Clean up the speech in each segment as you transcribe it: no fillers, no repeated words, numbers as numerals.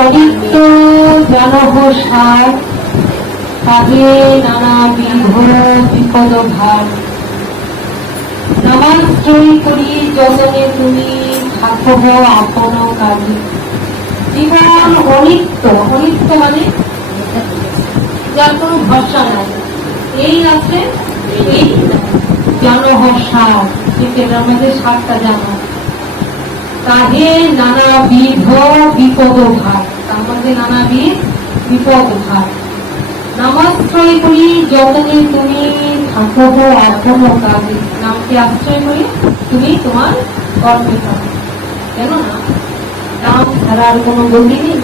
অরিক্ত জনহ সার, তাহে নানা বিধ বিপদ ভার। নামাশ্রয় করি যতনে তুমি, থাকব আপন কাজে। জীবন অনিত্য, অনিত্য মানে যার কোনো ভরসা নাই। এই আছে এই জনহ সার, আমাদের সারটা জানো। তাহে নানাবিধ বিপদ ভার, তার মধ্যে নানাবিধ বিপদ ভার। নামাশ্রয় করি যতনে তুমি, থাকব আপন কাজে। নামকে আশ্রয় করি তুমি তোমার কর্মে থাকো। কেন না নাম ছাড়ার কোনো গতি নেই।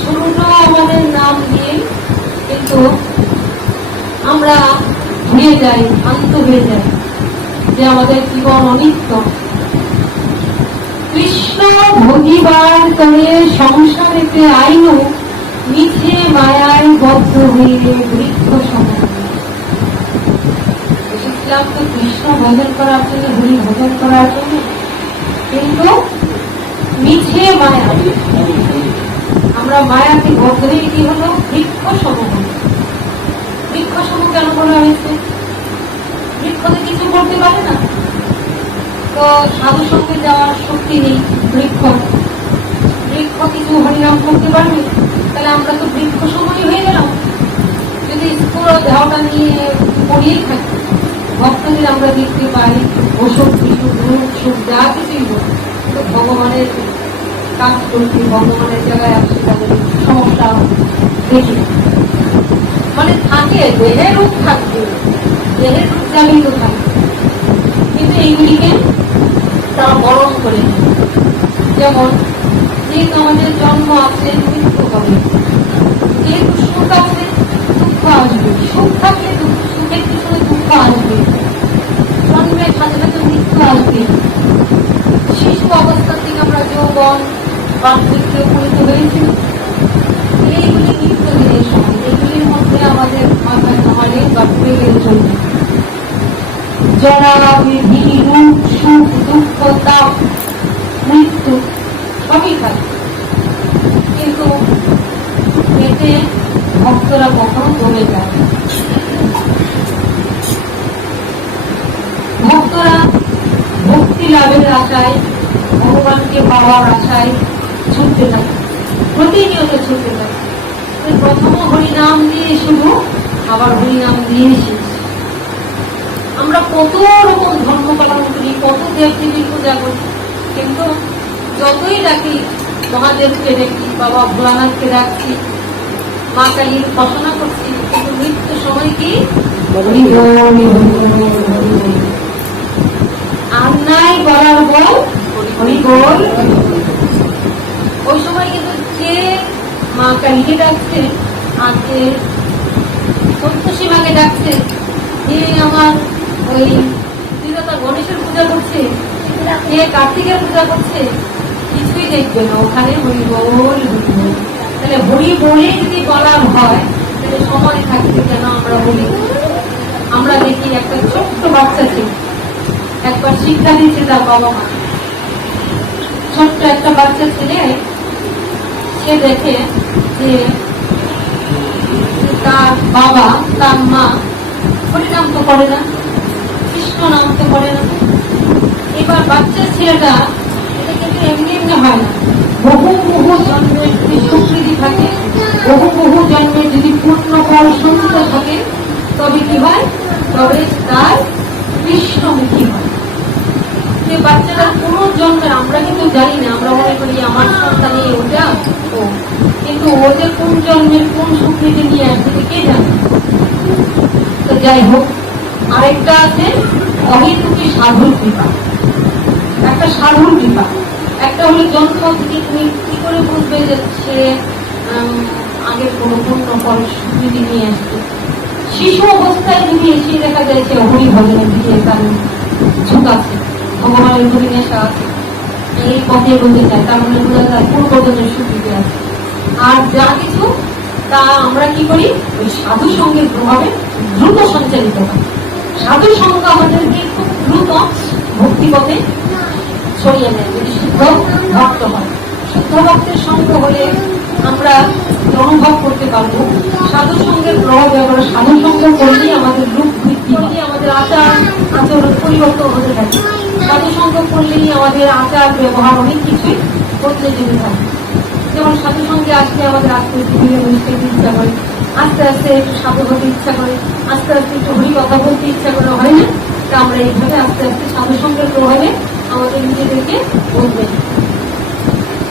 শুরুটা আমাদের নাম দিয়ে, কিন্তু আমরা ভুলে যাই, শান্ত হয়ে যাই যে আমাদের জীবন অনিত্য। কৃষ্ণ ভোগিবার করে সংসারেতে আইন, মিছে মায়ায় বদ্ধ হয়ে বৃক্ষ সমান। এসেছিলাম তো কৃষ্ণ ভজন করার জন্য, হরি ভজন করার জন্য, কিন্তু মিছে মায়া, আমরা মায়াকে বদ্ধ হয়ে কি হলো, বৃক্ষ সম হল। বৃক্ষ সম কেন করা হয়েছে? বৃক্ষতে কিছু করতে পারে না, তো সাধু সঙ্গে যাওয়ার শক্তি নেই। বৃক্ষ বৃক্ষ কিছু হরিনাম করতে পারবে, তাহলে আমরা তো বৃক্ষ সময় হয়ে গেলাম। যদি স্কুল ধাওটা নিয়ে পড়িয়েই থাকি, ভক্তদের আমরা দেখতে পাই ওষুধ বিশুদ্ধ সুখ যা কিছুই হোক, তো ভগবানের কাজ করছি, ভগবানের জায়গায় আসছে, তাদের সমস্যা দেখি মানে থাকে, দেহের রূপ থাকবে, দেহের রূপ জাগিত থাকবে, কিন্তু এইগুলিকে তারা বরণ করে। যেমন যেহেতু আমাদের জন্ম আছে, মৃত্যু হবে, যেহেতু সুখ আছে দুঃখ আসবে, সুখ থাকলে সুখের পিছনে দুঃখ আসবে, জন্মের সাথে সাথে মৃত্যু আসবে। শিশু অবস্থা থেকে আমরা যৌবন বার্ধক্যে উপনীত হয়েছি, এইগুলি নিত্য দিনের সময়, এগুলির মধ্যে আমাদের মাথায় নামালে বা ঘুরে গেলে চলবে। জরা বিধি রূপ সুখ দুঃখ তাপ মৃত্যু সবই থাকে, কিন্তু এতে ভক্তরা কখনো দমে যায়। ভক্তরা ভক্তি লাভের আশায়, ভগবানকে পাওয়ার আশায় ছুটতে থাকে, প্রতিনিয়ত ছুটতে থাকে। প্রথম হরিনাম দিয়ে শুরু, আবার হরিনাম দিয়ে শেষ। আমরা কত রকম ধর্ম পালন করি, কত দেবদেবীর পূজা করি, কিন্তু যতই ডাকি, মহাদেবকে ডাকি, বাবা ভোলানাথকে ডাকছি, মা কালীর উপাসনা করছি, কিন্তু মৃত্যু সময় কি আর নাই বলার বল হরি বল। ওই সময় কিন্তু যে মা কালীকে ডাকছে, আর যে সন্তোষীমাকে ডাকছে, যে আমার ওই দেবতা গণেশের পূজা করছে, কে কার্তিকের পূজা করছে, কিছুই দেখবে না, ওখানে হরি বল হরি বল। তাহলে হরি বলে যদি বলা হয়, তাহলে সময় থাকবে কেন আমরা বলি? আমরা দেখি একটা ছোট্ট বাচ্চা ছিল, একবার শিক্ষা দিচ্ছে তার বাবা মা, ছোট্ট একটা বাচ্চা ছেলে, সে দেখে যে তার বাবা তার মা হরিনাম তো করে না, কৃষ্ণ নাম তো করে না। এবার বাচ্চা ছেলেটা, এটা কিন্তু এমনি এমনি হয় না, বহু বহু জন্মের যদি সুকৃতি থাকে, বহু বহু জন্মের যদি পূর্ণ ফল সঞ্চিত থাকে, তবে কি হয়, তবে তার কৃষ্ণমুখী হয়। যে বাচ্চাটার কোন জন্মে আমরা কিন্তু জানি না, আমরা মনে করি আমার সন্তান ওটা, ও কিন্তু ওদের কোন জন্মের কোন সুকৃতি নিয়ে আসছে কে জানে। তো যাই হোক, আরেকটা আছে অহেতুকী সাধুর কৃপা, একটা সাধুর কৃপা। একটা হলো জন্ম থেকে তুমি কি করে বুঝবে যে সে আগের কোনো পূর্ণ ফল সুকৃতি নিয়ে আসছে? শিশু অবস্থায় যদি এসে দেখা যায় সে হরি ভজনের দিকে তার ঝোঁক আছে, ভগবানের প্রতি নেশা আছে, এই পথে বলতে চায়, তার মানে বোঝা যায় পূর্বজনের সুকৃতি আছে। আর যা কিছু তা আমরা কি করি, ওই সাধু সঙ্গের প্রভাবে দ্রুত সঞ্চালিত হয়। সাধু সঙ্গ আমাদেরকে খুব দ্রুত ভক্তিপথে ছড়িয়ে নেয়, যদি শুদ্ধ ভক্ত হয়। শুদ্ধ ভক্তের সঙ্গ হলে আমরা অনুভব করতে পারবো। সাধু সঙ্গের প্রভাব আমরা সাধু সঙ্গ করলেই আমাদের রূপ বৃদ্ধি, আমাদের আচার আচরণ পরিবর্তন হতে থাকে। সাধু সঙ্গ করলেই আমাদের আচার ব্যবহার অনেক কিছুই বদলে যেতে থাকে। যেমন সাধু সঙ্গে আসলে আমাদের আস্তে আস্তে ধীরে বুঝতে ইচ্ছা করে, আস্তে আস্তে একটু সাধু হতে ইচ্ছা করে, আস্তে আস্তে একটু হরি কথা বলতে ইচ্ছা করে, হয় না? তা আমরা এইভাবে আস্তে আস্তে সাধু সঙ্গের প্রভাবে আমাদের নিজেদেরকে বদলে।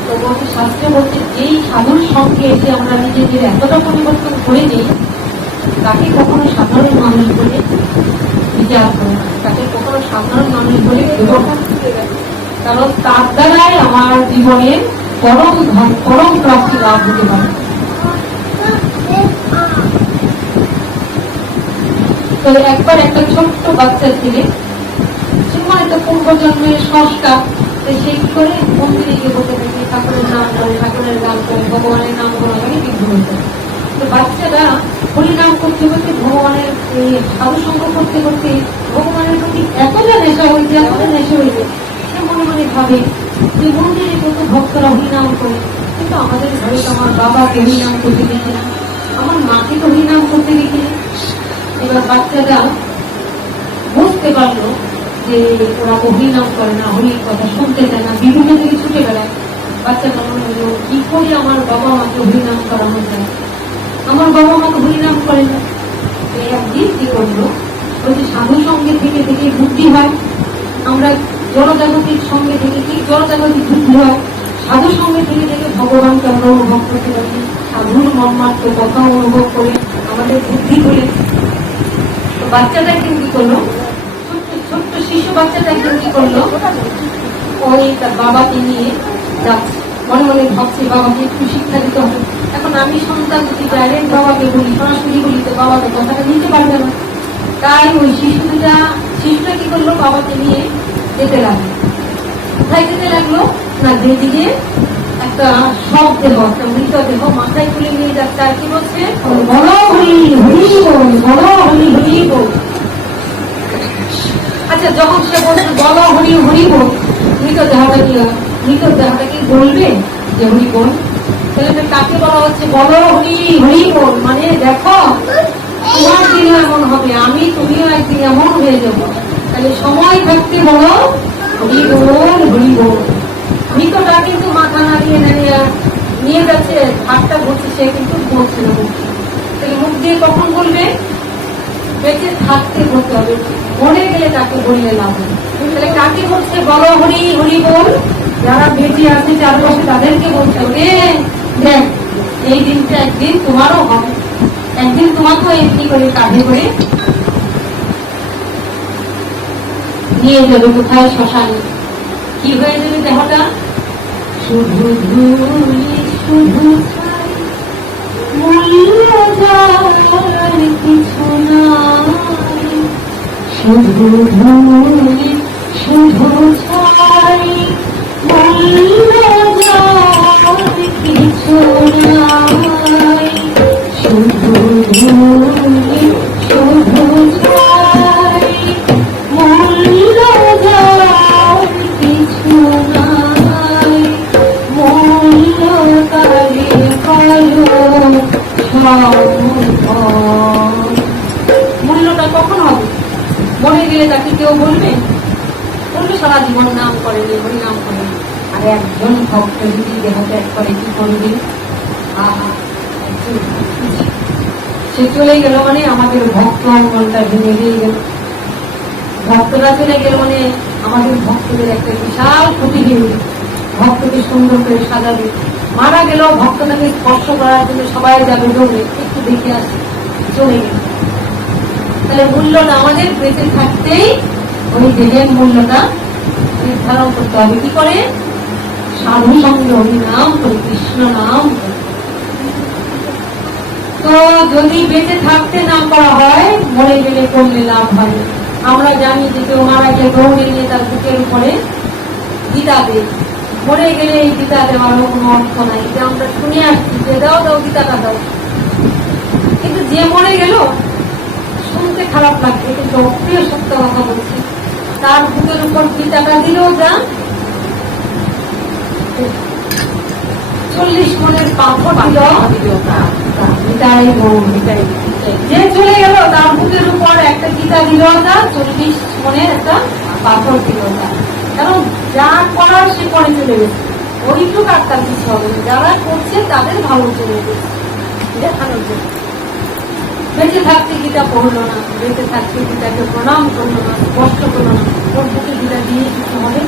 তো বলতে শাস্ত্রে বলতে যেই সাধুর সঙ্গে এসে আমরা নিজেদের এতটা পরিবর্তন করে যাই, তাকে কখনো সাধারণ মানুষ বলে বিচার করে না, তাকে কখনো সাধারণ মানুষ বলে ব্যবহার করতে পারে। কারণ তার দ্বারাই আমার জীবনের পরম প্রাপ্তি লাভ হতে পারে। তো একবার একটা ছোট্ট বাচ্চা ছেলে, সেখানে একটা পূর্বজন্মের সংস্কার, সে কি করে মন্দিরে গিয়ে বসে থাকে, ঠাকুরের নাম করে, ঠাকুরের গান করে, ভগবানের নাম করা লাগে বিঘ্ন হয়েছে। তো বাচ্চারা হরিনাম করতে করতে, ভগবানের সাধু সঙ্গ করতে করতে ভগবানের প্রতি এতটা নেশা হয়েছে, এতটা নেশা হয়েছে, সে মনে মনে ভাবে যে মন্দিরে কত ভক্তরা হরিনাম করে, কিন্তু আমাদের ঘরে তো আমার বাবাকে হরিনাম করতে দেখি না, আমার মাকে তো হরিনাম করতে দেখি না। এবার বাচ্চারা বুঝতে পারলো যে ওরা হরিনাম করে না, হরির কথা শুনতে চায় না, বিভিন্ন থেকে ছুটে বেড়ায়। বাচ্চাটা মনে হলো কি করে আমার বাবা মাকে হরিনাম করানো যায়, আমার বাবা মাকে হরিনাম করে না। একদিন কি করলো, ওই যে সাধু সঙ্গে থেকে থেকে বুদ্ধি হয়, আমরা জনজাগতিক সঙ্গে থেকে কি জনজাগতিক বুদ্ধি হয়, সাধু সঙ্গে থেকে থেকে ভগবানকে আমরা অনুভব করতে পারি, সাধুর মর্মার্থ কথা অনুভব করে আমাদের বুদ্ধি করে। তো বাচ্চাটা একদিন কি করলো, ছোট্ট শিশু বাচ্চাটা একদিন কি করলো, ওই তার বাবাকে নিয়ে যাচ্ছে, মনে মনে ভাবছে বাবাকে একটু শিক্ষা দিতে হবে। এখন আমি সন্তান যদি ডাইরেক্ট বাবাকে বলি, সরাসরি বলি, তো বাবা তো কথাটা নিতে পারবে না। তাই ওই শিশুটা কি করলো, বাবাকে নিয়ে যেতে লাগলো। কোথায় যেতে লাগলো না, যেদিকে একটা শবদেহ, একটা মৃতদেহ মাথায় তুলে নিয়ে যাচ্ছে, আর কি বলছে, বড় হরি হরি বল, বড় হরি হরি বল। আচ্ছা, যখন সে বলছে বড় হরি হরি বল, মৃতদেহটা কি বলবে যে হরি বল? তাহলে কাকে বলা হচ্ছে বড় হরি হরি বল? মানে দেখো, তোমার দিনও এমন হবে, আমি তুমিও একদিন এমন হয়ে যাবো, তাহলে সময় থাকতে বলো হরি বল হরি বল। মৃতটা কিন্তু মাথা নাড়িয়ে নিয়ে যাচ্ছে, হাতটা ঘুরছে, সে কিন্তু বলছে না। তাহলে মুখ দিয়ে কখন বলবে? বেঁচে থাকতে বলতে হবে, মরে গেলে তাকে বললে লাভ হবে। তাহলে কাকে বলছে বড় হরি হরি বল? যারা বেঁচে আছে চারপাশে তাদেরকে বলতে হবে, দেখ এই দিনটা একদিন তোমারও হবে, একদিন তোমাকেও এমনি করে কাঁধে করে নিয়ে যাবে কোথায়, শ্মশানে। কি হয়ে যাবে দেহটা? শুধু ধুলি শুধু ছাই, মূল্য যাওয়ার কিছু নাই। শুধু ধুলি শুধু ছাই, মূল্য যাওয়ার কিছু নাই। শুধু ধুলি শুধু ছাই, মূল্য যাওয়ার কিছু নাই। মূল্য কালে মূল্যটা কখন হবে? মরে গেলে তাকে কেউ বলবে? বলবে সারা জীবন নাম করেনি, হরিনাম করেনি। আর একজন ভক্ত যদি দেহ ত্যাগ করে কি করবে? সে চলে গেল মানে আমাদের ভক্ত মনটা ভেঙে দিয়ে গেল। ভক্তরা চলে গেল মানে আমাদের ভক্তদের একটা বিশাল ক্ষতি হয়ে গেল। ভক্তকে সুন্দর করে সাজাবে, মারা গেল ভক্তটাকে স্পর্শ করার জন্য সবাই যাবে দৌড়ে, একটু দেখে আসে, চলে গেল। তাহলে মূল্যটা আমাদের বেঁচে থাকতেই ওই দেহের মূল্যটা নির্ধারণ করতে হবে। কি করে? সাধু সঙ্গে হরি নাম করে, কৃষ্ণ নাম করে। তো যদি বেঁচে থাকতে না করা হয়, মরে গেলে করলে লাভ হয়। আমরা জানি যে কেউ মারা গেলে দৌড়ে নিয়ে তার বুকের উপরে গীতা দেয়, মরে গেলে এই গীতা দেওয়ারও কোনো অর্থ নাই। যে আমরা শুনে আসছি যে দাও দাও গীতাটা দাও, কিন্তু যে মরে গেল শুনতে খারাপ লাগছে, কিন্তু অপ্রিয় সত্য কথা বলছে, তার বুকের উপর গীতাটা দিলেও যা 40 মনের পাথর দিল নিতাই গৌর। যে চলে গেল তার বুকের উপর একটা গীতা দিল না, 40 মনের একটা পাথর দিল না। কারণ যা করার সে করে চলে গেছে, ওইটুক আর তার কিছু হবে না। যারা করছে তাদের ভালো চলে গেছে দেখানোর জন্য। বেঁচে থাকতে গীতা পড়লো না, বেঁচে থাকতে গীতাকে প্রণাম করলো না, স্পষ্ট করলো না, ওর বুকে গীতা দিয়ে কিছু হবে।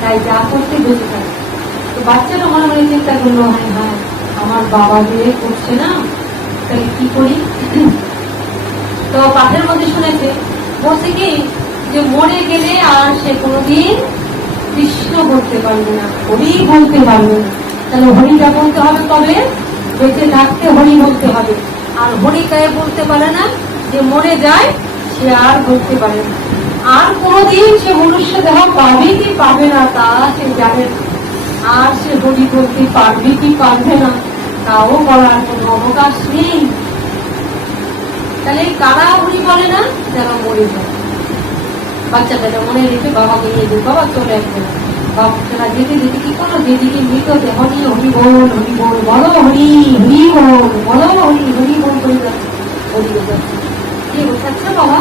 তাই যা করতে বেঁচে থাকে। তো বাচ্চারা মনে মনে চিন্তা করলো, হ্যাঁ হ্যাঁ আমার বাবা বিয়ে করছে না, তাহলে কি করি। তো পাঠের মধ্যে শুনেছে, বলছে কি যে মরে গেলে আর সে কোনোদিন কৃষ্ণ বলতে পারবে না, হরি বলতে পারবে না। তাহলে হরিটা বলতে হবে, তবে বেঁচে থাকতে হরি বলতে হবে। আর হরি গায়ে বলতে পারে না, যে মরে যায় সে আর বলতে পারে না। আর কোনোদিন সে মনুষ্য দেহ পাবে কি পাবে না তা সে জানে না। আর সে হরি বলতে পারবে কি পারবে না তাও বলার কোনো অবকাশ নেই। তাহলে কারা হরি বলে না? যারা মরে যায়। বাচ্চাটা মনে রেখে বাবাকে নিয়ে যে বাবা চলে আসবে, বাচ্চারা যেতে যেতে কি করো, যেদিকে মৃত দেহ নিয়ে হরি বল হরি বল, বলো হরি হরি বল, বলো হরি হরি বল করে যাচ্ছে, হরি বল যাচ্ছে। কি বলছে, আচ্ছা বাবা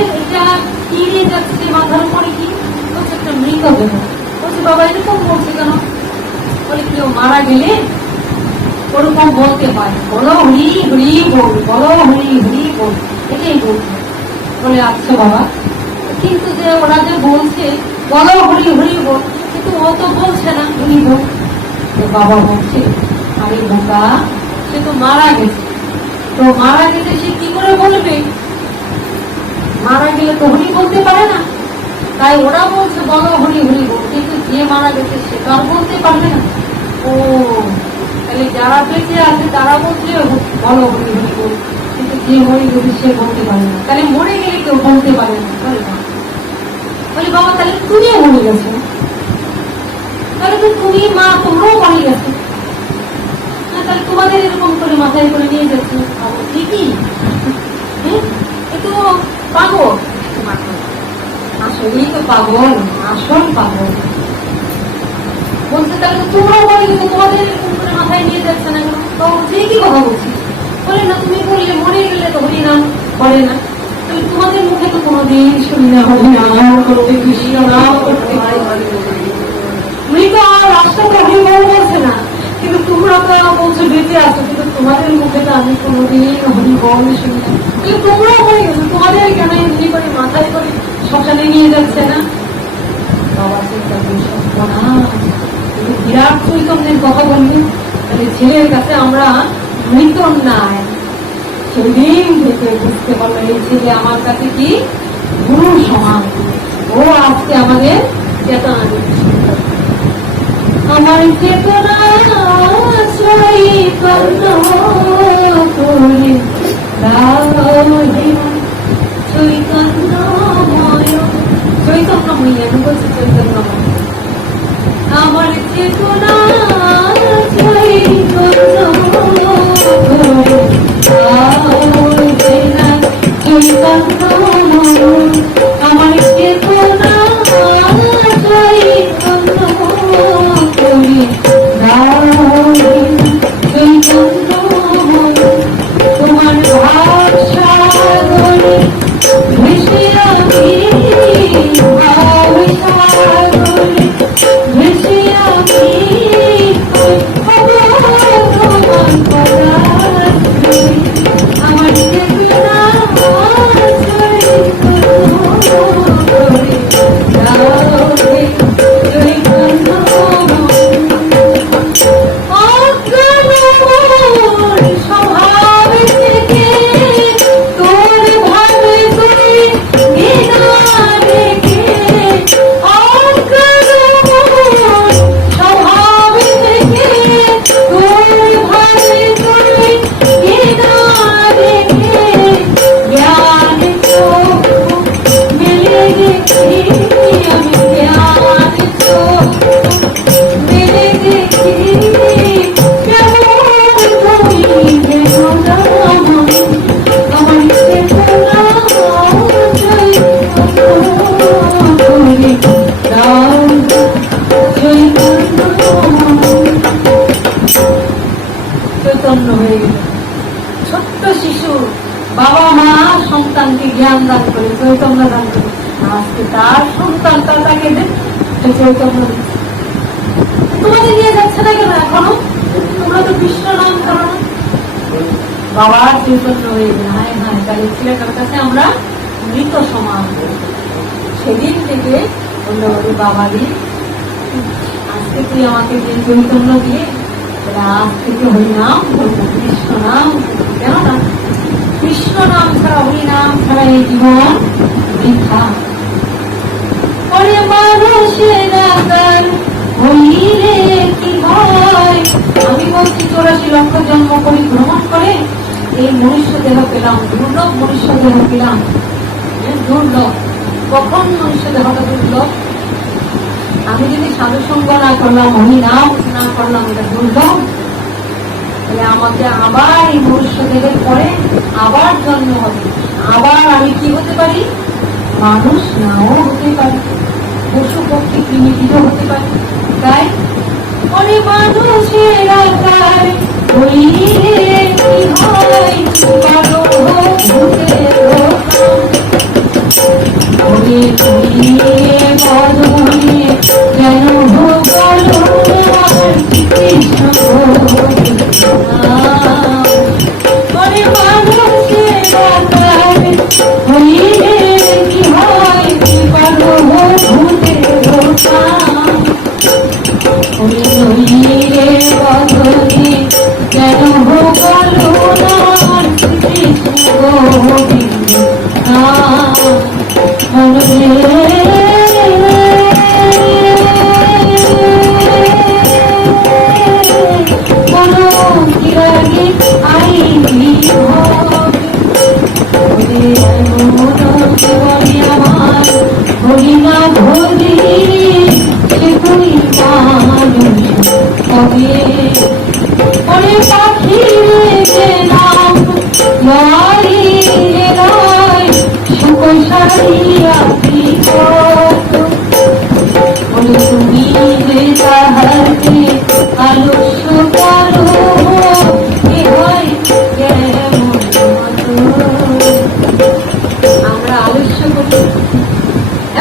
এটা কি নিয়ে যাচ্ছে মাথার উপরে? কি বলছে, একটা মৃত দেহ। বলছে বাবা এরকম বলছে কেন? বলে কেউ মারা গেলে ওরকম বলতে হয়, বলো হরি হরি বল, বলো হরি হরি বল, এটাই বলছে। বলে আচ্ছা বাবা, কিন্তু যে ওরা যে বলছে বলো হরি হরি বল, কিন্তু ও তো বলছে না হরি বল। বাবা বলছে, আরে বোকা, সে তো মারা গেছে, তো মারা গেছে সে কি করে বলবে? মারা গেলে তো হরি বলতে পারে না। তাই ওরা বলছে বলো হরি হরি বল, কিন্তু যে মারা গেছে সে তো আর বলতে পারবে না। ও তাহলে যারা বেঁচে আছে তারা বলছে বলো হরি হরি বল, কিন্তু যে মরে গেছে সে বলতে পারে না। তাহলে মরে গেলে কেউ বলতে পারে না। বলে বাবা তাহলে তুমিও মরে গেছো, তাহলে তো তুমি মা তোমরাও মরে গেছো, তাহলে তোমাদের এরকম করে মাথায় করে নিয়ে যাচ্ছে। ঠিকই, একটু পাগল, আসলেই তো পাগল, আসল পাগল। বলছে তাহলে তোমরাও মরে গেছো, তোমাদের এরকম করে মাথায় নিয়ে যাচ্ছে না কেন? তো সেই কি কথা বলছি? বলে না তুমি বললে মরে গেলে তো হরি নাম বলে না, তাহলে তোমাদের মুখে তো কোনোদিন শুনি না হরি নাম করতে, কৃষ্ণ নাম করতে। মৃত রাস্তা তো হরি বল বলছে না, কিন্তু তোমরা তো বলছো বেঁচে আছো, কিন্তু তোমাদের মুখে তো আমি কোনোদিন হরি বল শুনি না। তাহলে তোমরাও মরে গেছো, তোমাদের কেন এমনি করে মাথায় করে শ্মশানে নিয়ে যাচ্ছে না? বাবা চিন্তা করি সত্য না, বিরাট চৈতন্যের কথা বলবি, তাহলে ছেলের কাছে আমরা মৃত নাই। সেদিন থেকে বুঝতে পারলো এই ছেলে আমার কাছে কি গুরু সমান। ও আজকে আমাদের চেতনা দিচ্ছে। আমার চেতনা চৈতন্য করে চৈতন্যময়, চৈতন্যময়ী, আমি বলছি চৈতন্যময়। আমার চেতনা আমার চেতনা তোমার ভাষা ভেসে আমি ভেসে আমি আমার চেতনা চৈতন্য জ্ঞান দান করে, চৈতন্য দান করে। আজকে তার সন্তান তাকে চৈতন্য দিচ্ছে। তোমাদের নিয়ে যাচ্ছে না কেন এখনো? তোমরা তো কৃষ্ণ নাম করো না। বাবা চৈতন্য হয়ে গেল, হায় হায়, তাহলে ছেলেটার কাছে আমরা মৃত সমান। সেদিন থেকে বললো, ওরে বাবারি, আজকে তুই আমাকে যে চৈতন্য দিয়ে আজ থেকে হরিনাম বলবো, কৃষ্ণ নাম। কেননা কৃষ্ণ নাম ছাড়া, হরিনাম ছাড়া এই জীবন বৃথা। পরে মানুষের আকার হইলে কি হয়? আমি বলছি 84 লক্ষ জন্ম পরিভ্রমণ করে এই মনুষ্য দেহ পেলাম, দুর্লভ মনুষ্য দেহ পেলাম। দুর্লভ কখন মনুষ্য দেহটা দুর্লভ? আমি যদি সাধু সঙ্গ না করলাম, হরিনাম না করলাম, এটা দুর্লভ। তাহলে আমাকে আবার এই মনুষ্য দেহের পরে আবার জন্ম হবে, আবার আমি কি হতে পারি? মানুষ নাও হতে পারি, পশু পক্ষী কৃমিকীটও হতে পারি। তাই অনেক মানুষের আকার হইলে কি হয়? কালো ভূতের ওরে তুইয়ে বদনে যেন ভোগল কৃষ্ণ। অনেক মানুষের আকার হইলে কি হয়? কালো ভূতের নইরে বদনে যেন ভোগল কৃষ্ণ গোবিন্দ।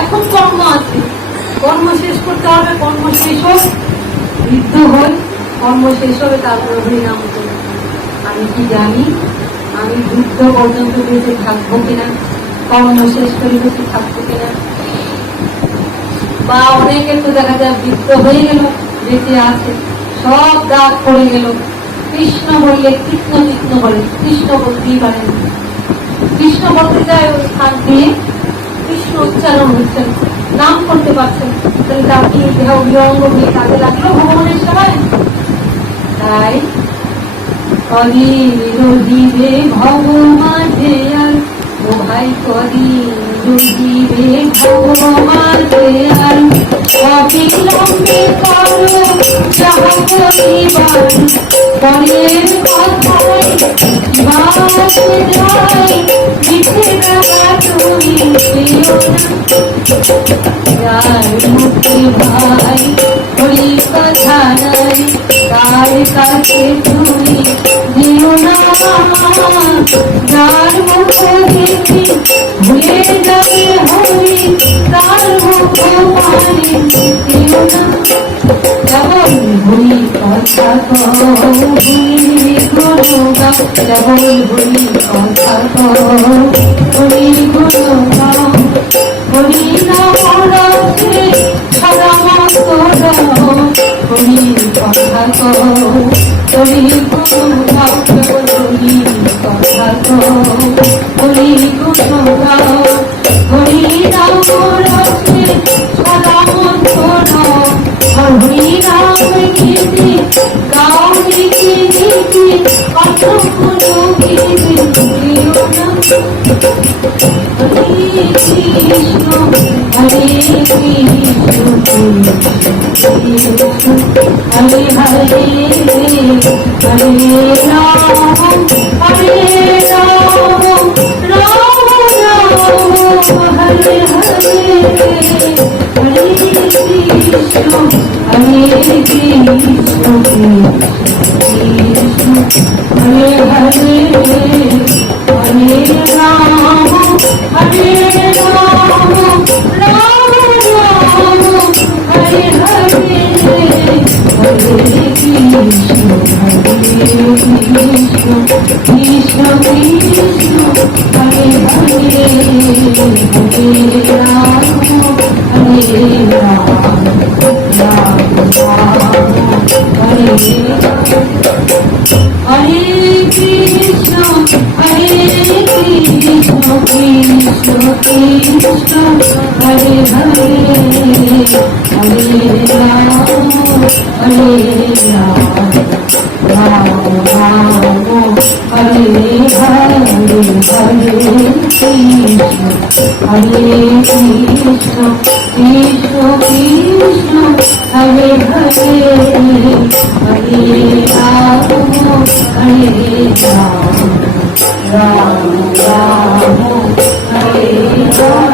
এখন কর্ম আছে, কর্ম শেষ করতে হবে, কর্ম শেষ হোক, বৃদ্ধ হই, কর্ম শেষ হবে, তারপরে হরিনাম করবে। আমি কি জানি আমি বৃদ্ধ পর্যন্ত বেঁচে থাকবো কিনা, কর্ম শেষ করে বেঁচে থাকবো কিনা? বা অনেকে তো দেখা যায় বৃদ্ধ হয়ে গেল, বেঁচে আছে, সব দাগ পড়ে গেল, কৃষ্ণ বললে কৃষ্ণ কৃষ্ণ বলে, কৃষ্ণ বলতেই পারে না। কৃষ্ণ বলতে যায় ওই স্থান দিয়ে কৃষ্ণ উচ্চারণ হচ্ছেন, নাম করতে পারছেন, তাহলে তার কি দেহ বিরঙ্গ হয়ে কাজে লাগলো ভগবানের সবাই? তাই কদিন দিবে ভগবানে আর, ও ভাই কদিন দিবে ভগবানে আর, অবিলম্বে করো যাহা করিবার, পরের কথায় বাসে যায়, মিথ্যে বেলা তুমি পেও না। যার মুখে ভাই হরি কথা নাই, তার কাছে তুমি দিও না। যার মুখ দেখি ভুলে যাবে হরি, তার মুখ পানি দিও না। যেমন হরি কথা কও, হরি গুণ গাও, যেমন হরি কথা কও, হরি গুণ গাও, হরি নাম রাখে সদা মস্ত রও, হরি কথা কও, হরি গুণ গাও, কেবল হরি কথা কও, হরি গুণ গাও, হরি নাম রাখে সদা মস্ত রও, হরি নাম গীতি গাও, গীতি গীতি অসংখ্য গীতি দিও না। হরে কৃষ্ণ হরে কৃষ্ণ হরে হরে হরে রাম হরে রাম রাম রাম হরে হরে, হরে কৃষ্ণ হরে কৃষ্ণ কৃষ্ণ হরে হরে হরে রাম হরে কৃষ্ণ কৃষ্ণ কৃষ্ণ হরে হরে হরে রাম হরে রাম রাম রাম হরে হরে কৃষ্ণ হরে কৃষ্ণ কৃষ্ণ কৃষ্ণ হরে হরে হরে রাম হরে রাম রাম রাম হরে হরে হরে কৃষ্ণ হরে কৃষ্ণ কৃষ্ণ কৃষ্ণ হরে হরে হরে রাম হরে রাম রাম রাম হরে হরে।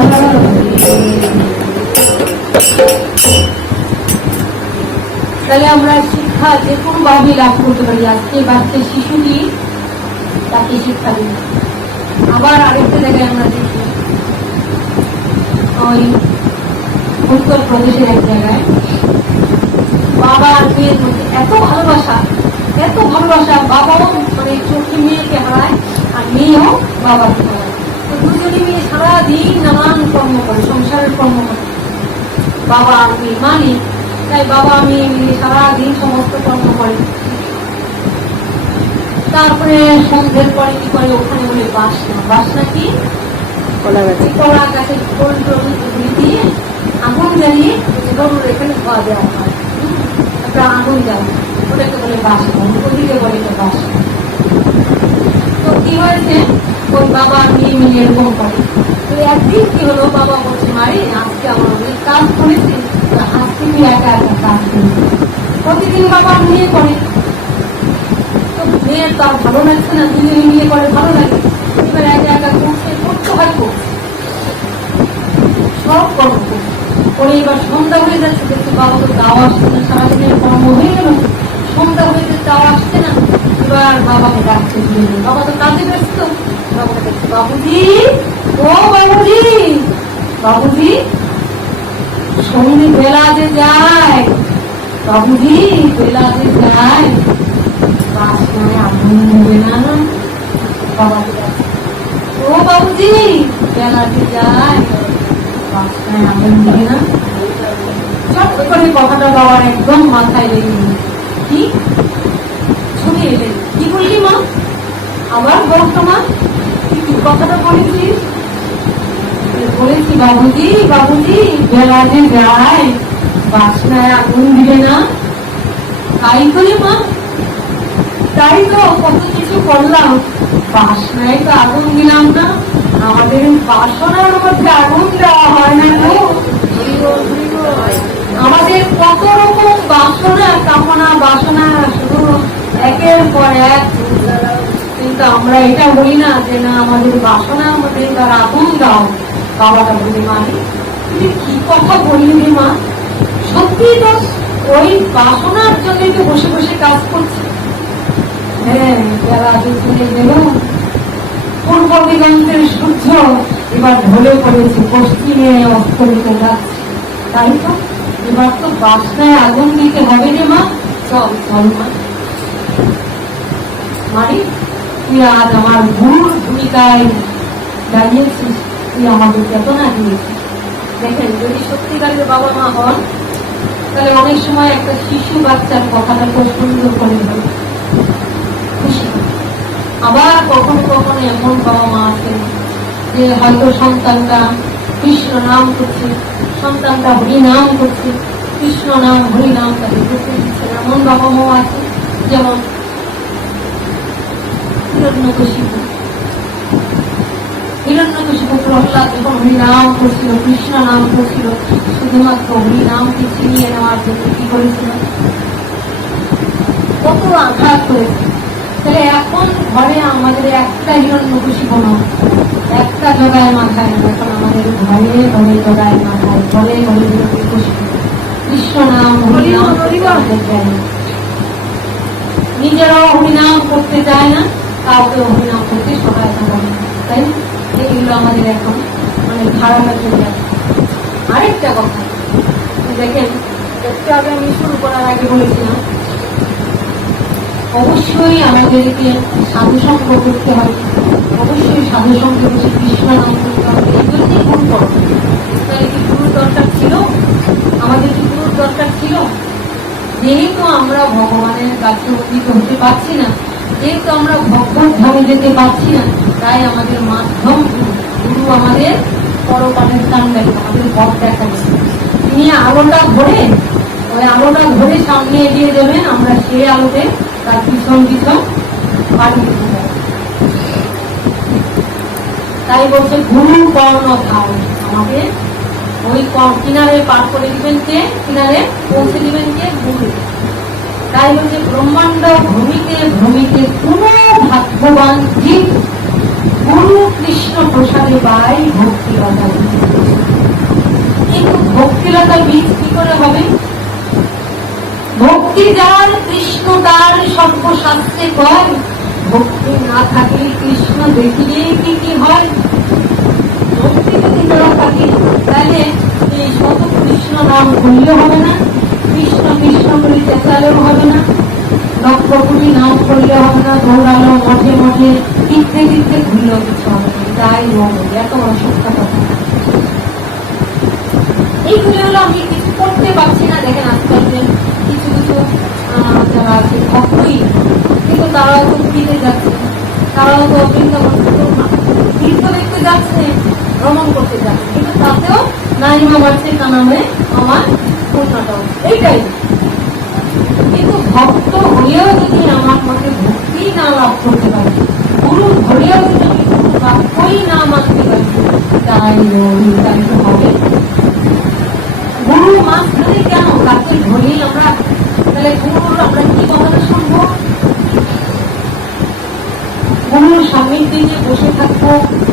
তাহলে আমরা শিক্ষা যে কোনো ভাবে লাভ করতে পারি। আজকে বাচ্চা শিশুটি তাকে শিক্ষা দিই। আবার আরেকটা জায়গায় আমরা দেখি, ওই উত্তর প্রদেশের এক জায়গায় বাবা আর মেয়ের মধ্যে এত ভালোবাসা, বাবাও মানে চোখে মেয়েকে হারায় আর মেয়েও বাবাকে হারায়। তো দুজনে মেয়ে সারাদিন নানান কর্ম করে, সংসারের কর্ম করে বাবা আর মেয়ে মালিক। তাই বাবা মেয়ে মিলে সারাদিন সমস্ত কর্ম করে। তারপরে সন্ধ্যের পরে কি করে, ওখানে বলে বাসনা কি কলা গাছে ফুল টুল দিয়ে আগুন জ্বালিয়ে গরুর এখানে খাওয়া দেওয়া হয়। একটা আগুন জ্বালা, ওটাকে বলে বাসনা, ওদিকে বলে বাসনা। তো কি হয়েছে, ওই বাবা মেয়ে মিলে এরকম করে। তো একদিন কি হলো, বাবা বলছে মারি আজকে আমার অনেক কাজ করেছে, আজকে তুই একা একা কাজ করেছে। প্রতিদিন বাবা মেয়ে করে, তো মেয়ের তার ভালো লাগছে না, দুজনে মিলে করে ভালো লাগে। এবার একা একা করছে, করতে হয় করছে, সব কর্ম করে। এবার সন্ধ্যা হয়ে যাচ্ছে, দেখছে বাবা তো তাও আসছে না, সারাদিনের কর্ম হয়ে গেল, সন্ধ্যা হয়ে যাচ্ছে তাও আসছে না। এবার বাবাকে ডাকছে, বাবা তো কাজে ব্যস্ত। বাবাকে দেখছে, বাবুজি ও বাবুজি, বাবুজি সন্ধে বেলা যে যায়, বাবুজি বেলা যে যায় বাসনায় আগুন নেবে না। বাবাকে ডাকছে, ও বাবুজি বেলা যে যায় বাসনায় আগুন নেবে না। চট করে কথাটা বাবার একদম মাথায় লেগে গেল। কি ছবি এলে কি বললি মা, আবার বর্তমান তুই কথাটা বলেছিস? বলেছি বাবুজি, বাবুজি বেলা যে যায় বাসনায় আগুন দিবে না। তাই বলে মা, তাই তো কত কিছু করলাম, বাসনায় তো আগুন দিলাম না। আমাদের বাসনার মধ্যে আগুন দেওয়া হয় না তো। আমাদের কত রকম বাসনা, কামনা বাসনা শুধু একের পর এক, কিন্তু আমরা এটা বলি না যে না আমাদের বাসনার মধ্যে তার আগুন দাও। বাবাটা বলি মানি তুমি কি কথা বললি রে মা, সত্যি তো ওই বাসনার জন্য তো বসে বসে কাজ করছে। হ্যাঁ বেলা চলে গেল, পূর্ব দিগন্তের সূর্য এবার ঢলে পড়েছে, পশ্চিমে অস্তমিত যাচ্ছে। তাই তো এবার তো বাসনায় আগুন দিতে হবে রে মা, চল চল মা। মারি তুই আজ আমার গুরুর ভূমিকায় দাঁড়িয়েছিস, তুই আমাদের চেতনা দিয়েছিস। দেখেন যদি সত্যিকারের বাবা মা হন তাহলে অনেক সময় একটা শিশু বাচ্চার কথাটা খুব সুন্দর করে ধরে খুশি। আবার কখনো কখনো এমন বাবা মা আছে যে হয়তো সন্তানটা কৃষ্ণ নাম করছে, সন্তানটা হরি নাম করছে, কৃষ্ণ নাম হরি নাম তাকে করতে দিচ্ছে। এমন বাবা মা আছে, যেমন হিরণ্যকশিপু প্রহ্লাদ যখন হরি নাম করছিল, কৃষ্ণ নাম করছিল, শুধুমাত্র হরি নামকে ছিনিয়ে নেওয়ার জন্য কি করেছিল, কত আঘাত করেছে। তাহলে এখন ঘরে আমাদের একটা হিরণ্যকশিপু নয়, একটা জগায় মাথায়, এখন আমাদের ঘরে ঘরে জগায় মাথায়, ঘরে ঘরে হিরণ্যকশিপু। কৃষ্ণ নাম হরি নাম করতে চায় না, নিজেরাও হরিনাম করতে চায় না, কাউকে হরিনাম করতে সহায়তা করে না। তাই এগুলো আমাদের এখন মানে ধারণা চলে যাচ্ছে। আরেকটা কথা দেখেন, একটু আগে আমি শুরু করার আগে বলেছিলাম অবশ্যই আমাদেরকে সাধুসঙ্গ করতে হবে, অবশ্যই সাধুসঙ্গে বসে কৃষ্ণ নাম করতে হবে। এই জন্যই গুরু করো। তাহলে কি গুরুর দরকার ছিল? আমাদের কি গুরুর দরকার ছিল? যেহেতু আমরা ভগবানের কাছে উপনীত হতে পারছি না, যেহেতু আমরা ভগবত ধামে যেতে পারছি না, তাই আমাদের মাধ্যম গুরু আমাদের পরপাঠের স্থান দেয়, আমাদের পথ দেখাবে। তিনি আলোটা ধরে, ওই আলোটা ধরে সামনে এগিয়ে দেবেন, আমরা সেই আলোতে তার পিছন পিছন পাঠিয়ে দিতে পারি। তাই বলছে গুরু কর্ণ ধাম, আমাকে ওই কিনারে পার করে দিবেন কে? কিনারে পৌঁছে দিবেন কে? গুরু। তাই বলছে ব্রহ্মাণ্ড ভূমিতে ভূমিতে কোন ভাগ্যবান জীব গুরু কৃষ্ণ প্রসাদে পাই ভক্তিলতা। কিন্তু ভক্তিলতা বীজ কি করে হবে? ভক্তি যার কৃষ্ণ তার সর্বশাস্ত্রে কয়, ভক্তি না থাকলে কৃষ্ণ দেখিলে কি হয়? ভক্তি যদি না থাকে তাহলে এই শত কৃষ্ণ নাম করলেও হবে না, কৃষ্ণ কৃষ্ণ করে চেঁচালেও হবে না, লক্ষ কোটি নাম করলে হবে না, দৌড়ালো মঠে মঠে তীর্থে তীর্থে ঘুরলেও কিছু হবে না। তাই এত অসুস্থ কথা। এইগুলো হলো আমি কিছু করতে পারছি না। দেখেন আজকালকে কিছু কিছু যারা আছে ভক্তই, কিন্তু তারাও তো পুরীতে যাচ্ছে, তারাও তো বৃন্দাবন তীর্থ দেখতে যাচ্ছে, ভ্রমণ করতে যাচ্ছে, কিন্তু তাতেও নাইমা বাড়ছে কানামে আমার পূর্ণটাও এইটাই। কিন্তু ভক্ত হলেও যদি আমার মধ্যে ভক্তি না লাভ করতে পারে, গুরু ধরেও যদি বাক্যই না মানতে পারি, তাই তো হবে। গুরু মাঝখানে কেন? তাকে ধরেই আমরা, তাহলে গুরুর আমরা কি কথাটা শুনবো? গুরুর স্বামীর দিকে বসে থাকবো,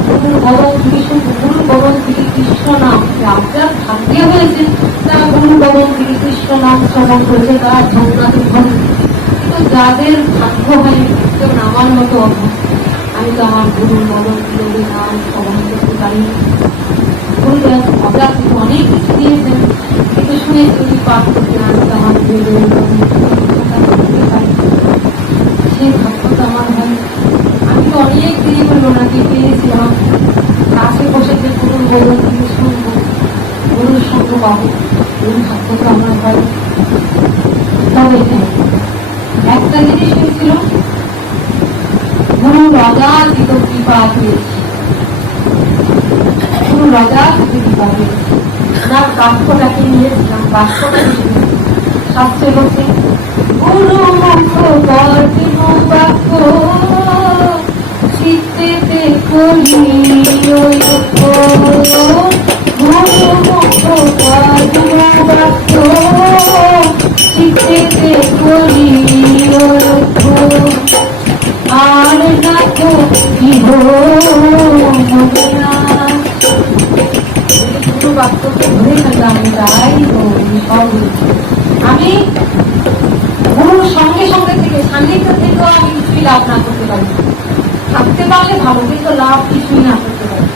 গুরুর বদল থেকে শুনবো, গুরুর বদল থেকে কৃষ্ণ নাম। যার ভাগ্যে হয়েছে তারা গুরুর বদল থেকে কৃষ্ণ নাম শ্রবণ করেছে, তারা ধন্যাতে ধন্য। কিন্তু যাদের ভাগ্য হয় কেউ আমার মতো অভাব, আমি তো আমার গুরুর বদল থেকে নাম শ্রবণ করতে পারি। গুরুদেব মজা কিন্তু অনেক কিছু দিয়েছেন, কিন্তু শুনে তুমি পাঠ করতে আমি তো আমার সেই ভাগ্য তো আমার হয়। আমি তো অনেক দেরি করে ওনাকে পেয়েছিলাম, কাছে বসে যে গুরুর বদল থেকে শুনবো, গুরুর সঙ্গ পাবো, এই ভাগ্য তো আমার হয়। তবে একটা জিনিস হয়েছিল, গুরু অগাধিত কৃপা পেয়েছি, গুরু অগাধিত কৃপা পেয়েছি। ওনার বাক্যটাকে নিয়েছিলাম, বাক্যটা শাস্ত্রে বলছে গুরু মুখ কর্ম বাক্য চিত্তে করি, গুরু মুখ কর্ম বাক্য চিত্তে করি, আর না তো ইহ বাক্যকে ধরে থাকলাম। তাই আমি গুরুর সঙ্গে সঙ্গে থেকে সান্নিধ্য থেকেও আমি কিছুই লাভ না করতে পারি। থাকতে পারলে ভালো, কিন্তু লাভ কিছুই না করতে পারি।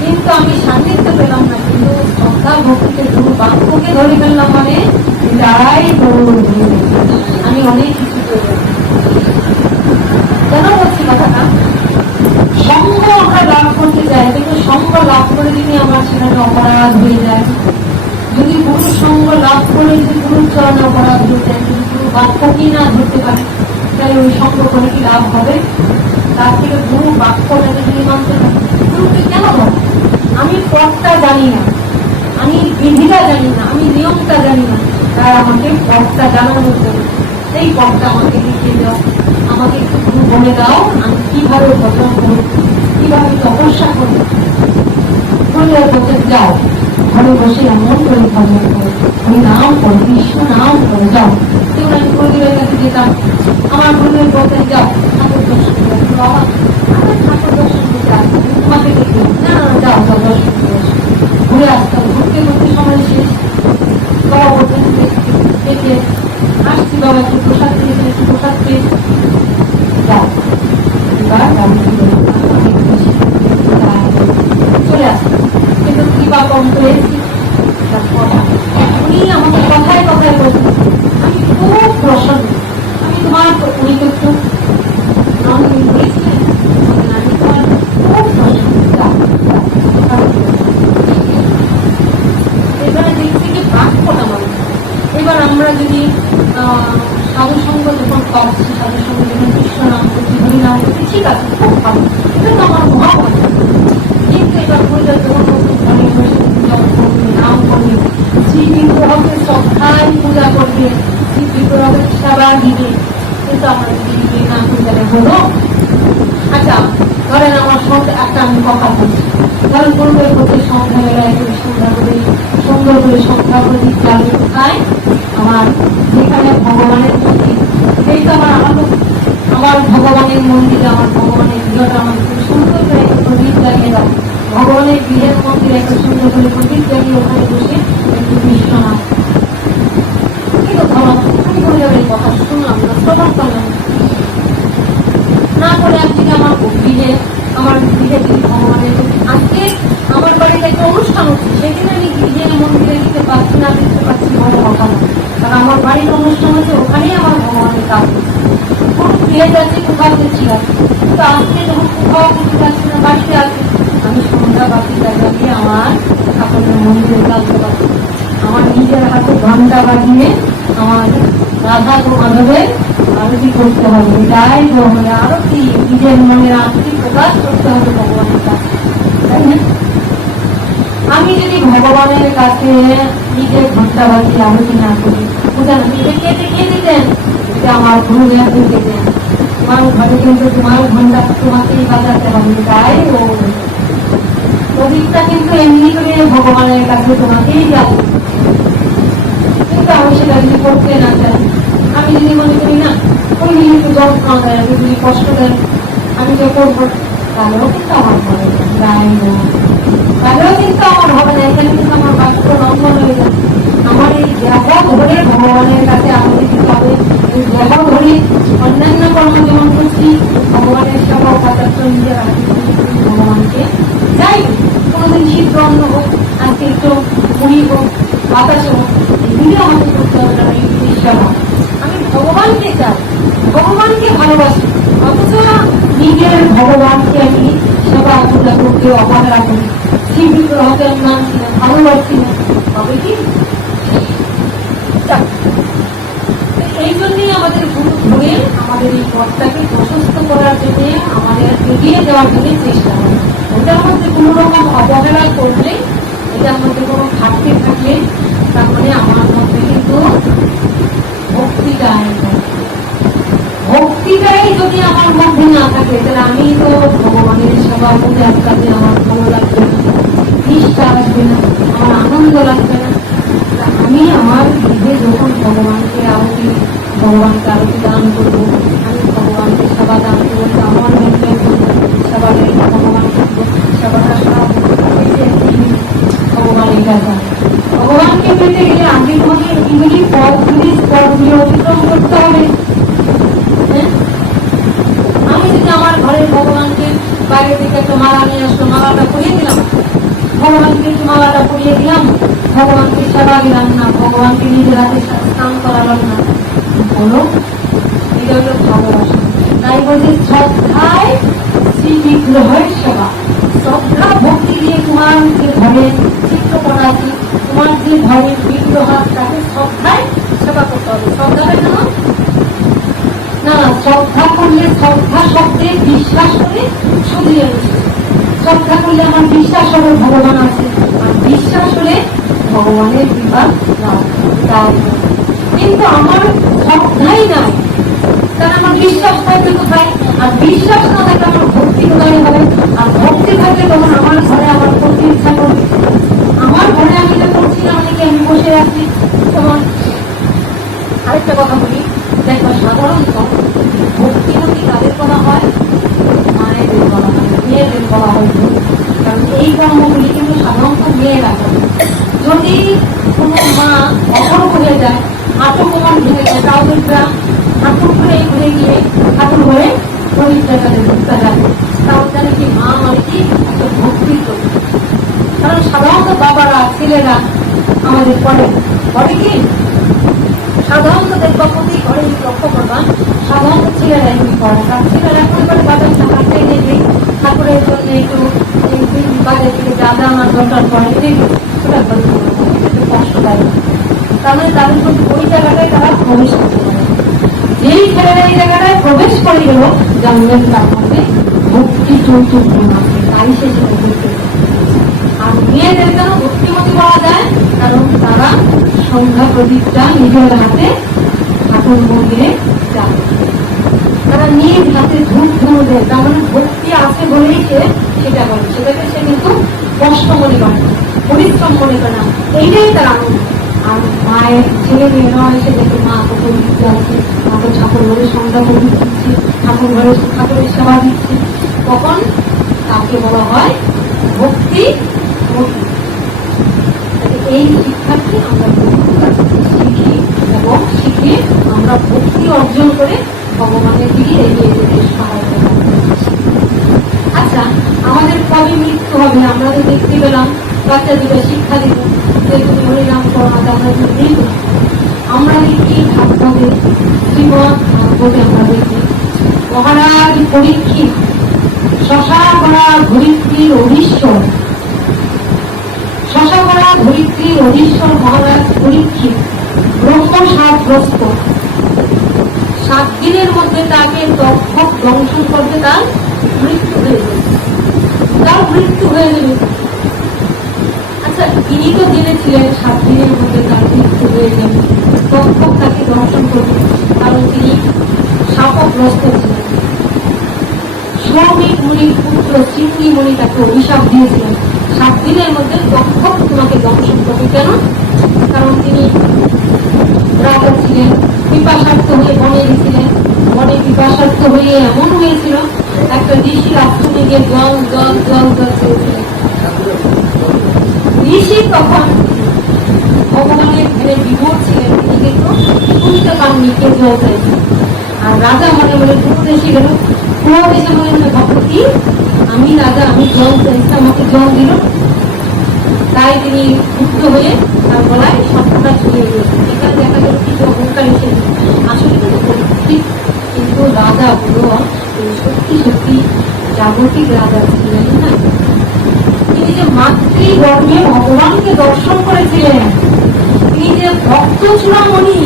কিন্তু আমি সান্নিধ্য পেলাম না, কিন্তু শ্রদ্ধা ভক্তিতে গুরু বাক্যকে ধরে ফেললাম, মানে তারাই গৌর। আমি অনেক কিছু করলাম। কেন বলছি কথাটা? সঙ্গ আমরা লাভ করতে চাই, কিন্তু সঙ্গ লাভ করে যদি আমার সেখানে অপরাধ হয়ে যায়, যদি গুরু সঙ্গ লাভ করে যদি গুরুর চরণে অপরাধ হয়ে যায়, যদি গুরু বাক্যকেই না ধরতে পারি, তাহলে ওই সঙ্গ করে কি লাভ হবে? তার থেকে গুরু বাক্যটাকে যদি মানতে পারি, গুরুকে কেন হবে? আমি পথটা জানি না, আমি বিধিটা জানি না, আমি নিয়মটা জানি না, তাই আমাকে পথটা জানানোর জন্য এই পথটা আমাকে লিখিয়ে দাও, আমাকে একটু গুরু বলে দাও, আমি কিভাবে ভজন করবো, কিভাবে তপস্যা করবো। বলতে যাও ঘরে বসে এমন করে ভজন করো, ওই নাম করো, কৃষ্ণ নাম করে যাও। কেউ আমি গুরুদেবের কাছে যেতাম, আমার গুরুদেব বলতেন যাও ঠাকুর দর্শন করে। বাবা আমার ঠাকুর দর্শন করতে আসবো, তোমাকে দেখি না, যাও যাও দর্শন করে আসো। ঘুরে আসতাম, ঘুরতে ঘুরতে সময় শেষ। বাবা বলতেন দেখে আসছি, বাবা একটু প্রসাদ দিয়েছেন, একটু প্রসাদ পেয়ে যাও। এবার চলে আসতাম, কিন্তু কৃপা কম পেয়েছি। উনি আমাকে কথায় কথায় বলতেন, আমি খুব প্রসন্ন, আমি তোমার উনি তো খুব যদি সাধু সঙ্গ যখন পাচ্ছি, সাধু সঙ্গ যখন কৃষ্ণ নাম করছি, হরি নাম করছি, ঠিক আছে, খুব ভালো, এটা তো আমার মহাভারত। কিন্তু এবার পূজা যখন ঘরে বসে পূজা করবে, নাম করবে, শ্রী বিগ্রহকে শ্রদ্ধায় পূজা করবে, শ্রী বিগ্রহকে সেবা দিবে, কিন্তু আমরা যদি না পূজারে হলো। আচ্ছা ধরেন আমার সঙ্গে একটা আমি কথা বলছি, ধরেন পূর্বের প্রতি সন্ধ্যাবেলায় সন্ধ্যা করে সুন্দর করে সন্ধ্যা প্রদীপ জ্বালিয়ে কোথায় আমার যেখানে ভগবানের মূর্তি, সেই তো আমার আমার ভগবানের মন্দিরে, আমার ভগবানের গৃহটা আমার খুব সুন্দর করে একটা প্রদীপ জ্বালিয়ে দাও, ভগবানের গৃহের মন্দিরে একটা সুন্দর করে প্রদীপ জ্বালিয়ে ওখানে বসে একটু কৃষ্ণ নাম। কিন্তু ধরো আমি পরিবারের কথা শুনলাম না, শ্রবণ করলাম না করে একদিকে আমার গৃহে, আমার গৃহে যদি ভগবানের আজকে আমার বাড়িতে একটা অনুষ্ঠান হচ্ছে, সেদিন আমি গৃহে মন্দিরে দিতে পারছি না, দেখতে পাচ্ছি ভগবান, কারণ আমার বাড়ির অনুষ্ঠান হচ্ছে, ওখানেই আমার ভগবানের কাজ হচ্ছে, কোনো ফিরে যাচ্ছে, কোথাও দেখছি আছে। কিন্তু আজকে যখন কোথাও কিছু যাচ্ছি না, বাড়িতে আছে, আমি সন্ধ্যা বাতিটা জ্বালিয়ে আমার ঠাকুরের মন্দিরে জানতে পারছি, আমার নিজের হাতে ঘন্টা বাজিয়ে আমার রাধা ও মাধবের আরতি করতে হবে, যাই হবে আরতি, নিজের মনের আরতি প্রকাশ করতে হবে ভগবানের কাছে, তাই না? আমি যদি ভগবানের কাছে নিজের ঘন্টা বাজিয়ে আরতি না করি, বুঝলেন, নিজেকে দেখিয়ে দিতেন যে আমার গুরুদেব দিতেন, তোমার ঘরে কিন্তু তোমার ঘন্টা তোমাকেই বাজাতে হবে, তাই ও প্রদীপটা কিন্তু এমনি করে ভগবানের কাছে তোমাকেই যাবে। কিন্তু আমি সেটা যদি করতে না চাই, আমি যদি মনে করি না ওই একটু যন্ত্রণা দেয়, যদি কষ্ট দেয়, আমি যে করবো, তাহলেও কিন্তু আমার ঘরে গায়ে তাহলেও কিন্তু আমার হবে না, এখানে কিন্তু আমার বাক্য লঙ্ঘন হয়ে যায়। আমার এই দেহ ধরে ভগবানের কাছে আরতি দিতে হবে, এই দেহ ধরে অন্যান্য কর্ম যেমন করছি, ভগবানের সেবা উপাচার্য নিজের ভগবানকে যাই কোনোদিন শীত অন্ন হোক, আজকে একটু মুড়ি হোক, বাতাস হোক, এগুলি আমাকে করতে হবে না, এই সেবা। আমি ভগবানকে চাই, ভগবানকে ভালোবাসি, অথচ নিজের ভগবানকে আমি সেবা পূজা করতে অবহেলা করি, শ্রী বিগ্রহকে আমি মানছি না, ভালোবাসি না, তবে কি? এই জন্যই আমাদের গুরু ধরে আমাদের এই পথটাকে প্রশস্ত করার জন্য, আমাদের এগিয়ে যাওয়ার জন্য চেষ্টা করে। ওটার মধ্যে কোনো রকম অবহেলা করলে, এটার মধ্যে কোনো ঘাটতি থাকলে, তার মানে আমার মধ্যে কিন্তু ভক্তিটাই ভক্তিটাই যদি আমার মধ্যে না থাকে, তাহলে আমি তো ভগবানের সেবা পূজার কাজে আমার ভালো লাগবে না, নিষ্ঠা আসবে না, আমার আনন্দ লাগবে না। আমি আমার নিজে যখন ভগবানকে আরতি দান করবো, আমি ভগবানকে সেবা দান করবো, আমার মধ্যে সেবাটা ভগবান করবো, সেবাটা সব ভগবানের কাছে। ভগবানকে পেতে গেলে আগে তোমাকে এগুলি পথগুলি অতিক্রম করতে হবে। আমি যদি আমার ঘরের ভগবানকে বাইরে থেকে একটা মালা নিয়ে আসলো, মালাটা পরিয়ে দিলাম, ভগবানকে মালাটা পরিয়ে দিলাম, ভগবানকে সেবা দিলাম না, ভগবানকে নিজের হাতে স্নান করালাম না, বলো এটা হলো ভালোবাসা। তাই বলছি শ্রদ্ধায় শ্রী বিগ্রহের সেবা, শ্রদ্ধা ভক্তি দিয়ে তোমার যে ঘরে চিত্রপট আছে, তোমার যে ঘরের বিগ্রহ, তাকে শ্রদ্ধায় সেবা করতে হবে। শ্রদ্ধাটা কেন না, শ্রদ্ধা করলে, শ্রদ্ধা শব্দে বিশ্বাস করে সজিয়ে রয়েছে, শ্রদ্ধা করলে আমার বিশ্বাস হবে ভগবান আছে, আর বিশ্বাস হলে ভগবানের বিবাদ তাই। কিন্তু আমার শ্রদ্ধাই নাই, কারণ আমার বিশ্বাস থাকবে কোথায়, আর বিশ্বাস না থাকলে আমার ভক্তি কোথায় হবে, আর ভক্তি থাকলে তখন আমার ঘরে আমার করতে ইচ্ছা করবে, আমার ঘরে আমি এটা করছি না, অনেকে আমি বসে আছি। তোমার আরেকটা কথা বলি, দেখো সাধারণত ভক্তিমতী কাদের বলা হয়, মায়েদের বলা হয়, মেয়েদের বলা হয়, কারণ এই কর্মগুলি কিন্তু সাধারণত মেয়েরা করে। যদি কোনো মা অপরক হয়ে যায়, আটক প্রমাণ ভেঙে যায়, তাহলে ঠাকুর ঘরে ঘুরে গিয়ে ঠাকুর ঘরে পরিচয়টাকে ঢুকতে যায়, তাহলে জানে কি মা মানে কি একটা ভক্তি করে। কারণ সাধারণত বাবারা ছেলেরা আমাদের পরে কি সাধারণত দেখবা প্রতি ঘরে লক্ষ্য করবা, সাধারণত ছেলেরা এগুলি করে, কারণ ছেলেরা এখন করে বাজারটা হাতে নিয়ে ঠাকুরের জন্য একটু বাজার থেকে যা যা আমার দরকার পড়ে, ওটা কষ্টদায়ক। তার মানে তাদের মধ্যে ওই জায়গাটায় তারা প্রবেশ করতে পারে। যেই ছেলেরা এই জায়গাটায় প্রবেশ করে গেল, জানবেন তার মধ্যে ভক্তি চৌতুক গুণ আছে, তাই সে সেটা করতে। আর মেয়েদের কেন ভক্তিমতী পাওয়া যায়? কারণ তারা সন্ধ্যা প্রদীপটা নিজের হাতে ঠাকুর মন্দিরে যাবে, তারা নিজ হাতে ধূপ ধুনো দেয়। তার মানে ভক্তি আছে বলেই সে সেটা করে, সেটাকে সে কিন্তু কষ্ট মনে করে না, পরিশ্রম মনে করে না, এইটাই তার আনন্দ। আর মায়ের ছেলে মেয়েরা এসে দেখে মা তো প্রদীপ জ্বালছে, মা তো ঠাকুর ঘরে সন্ধ্যা প্রদীপ দিচ্ছে, ঠাকুর ঘরে ঠাকুরের সেবা দিচ্ছে, তখন তাকে বলা হয় ভক্তি। এই শিক্ষাকে আমরা শিখি এবং শিখে আমরা ভক্তি অর্জন করে ভগবানের দিকে এগিয়ে যেতে সহায়তা করতে। আচ্ছা, আমাদের কবে মৃত্যু হবে? আমরা তো দেখতে পেলাম বাচ্চা দুটো শিক্ষা দিল যে তুমি হরিনাম করো না, আমরা মৃত্যু। আমরা দেখি ভাগবতে, শ্রীমদ ভাগবতে আমরা দেখি মহারাজ পরীক্ষিত শশাকরা ধরিত্রীর অধীশ্বর, শশাকরা ধরিত্রীর অধীশ্বর মহারাজ পরীক্ষিত ব্রহ্মসাপগ্রস্ত, 7 দিনের মধ্যে তাকে তক্ষক দংশন করবে, তার মৃত্যু হয়ে যাবে, তার মৃত্যু হয়ে যাবে। আচ্ছা, তিনি তো জেনেছিলেন 7 দিনের মধ্যে তার মৃত্যু হয়ে যাবে, তক্ষক তাকে দংশন করবে, কারণ তিনি শাপগ্রস্ত ছিলেন। শ্রমিক মুনির পুত্র চিন্তি মুনি তাকে অভিশাপ দিয়েছিলেন 7 দিনের মধ্যে তক্ষক তোমাকে দংশন করবে। কেন? কারণ তিনি রাজা ছিলেন, পিপাসার্থ হয়ে বনে গেছিলেন, বনে পিপাসার্থ হয়ে এমন হয়েছিল একটা ঋষির আশ্রমে গিয়ে জল জল জল জল চেয়েছিলেন। ঋষি তখন ভগবানের ঘরে বিভোর ছিলেন, তিনি কিন্তু শুনতে পাননি কে জল চাইছে। আর রাজা মনে মনে উপদেশে গেল, উপদেশে মনে মনে ভক্তি, আমি রাজা, আমি জল চাইছি, আমাকে জল দিল। তাই তিনি ক্ষুব্ধ হয়ে তার গলায় সবটা ছড়িয়ে দিয়েছেন। এখানে দেখা গেল কিছু অহংকার হিসেবে, আসলে ঠিক, কিন্তু রাজা হল সত্যি সত্যি জাগতিক রাজা ছিলেন না। তিনি যে মাতৃগর্ভে ভগবানকে দর্শন করেছিলেন, তিনি যে ভক্ত চূড়ামণি,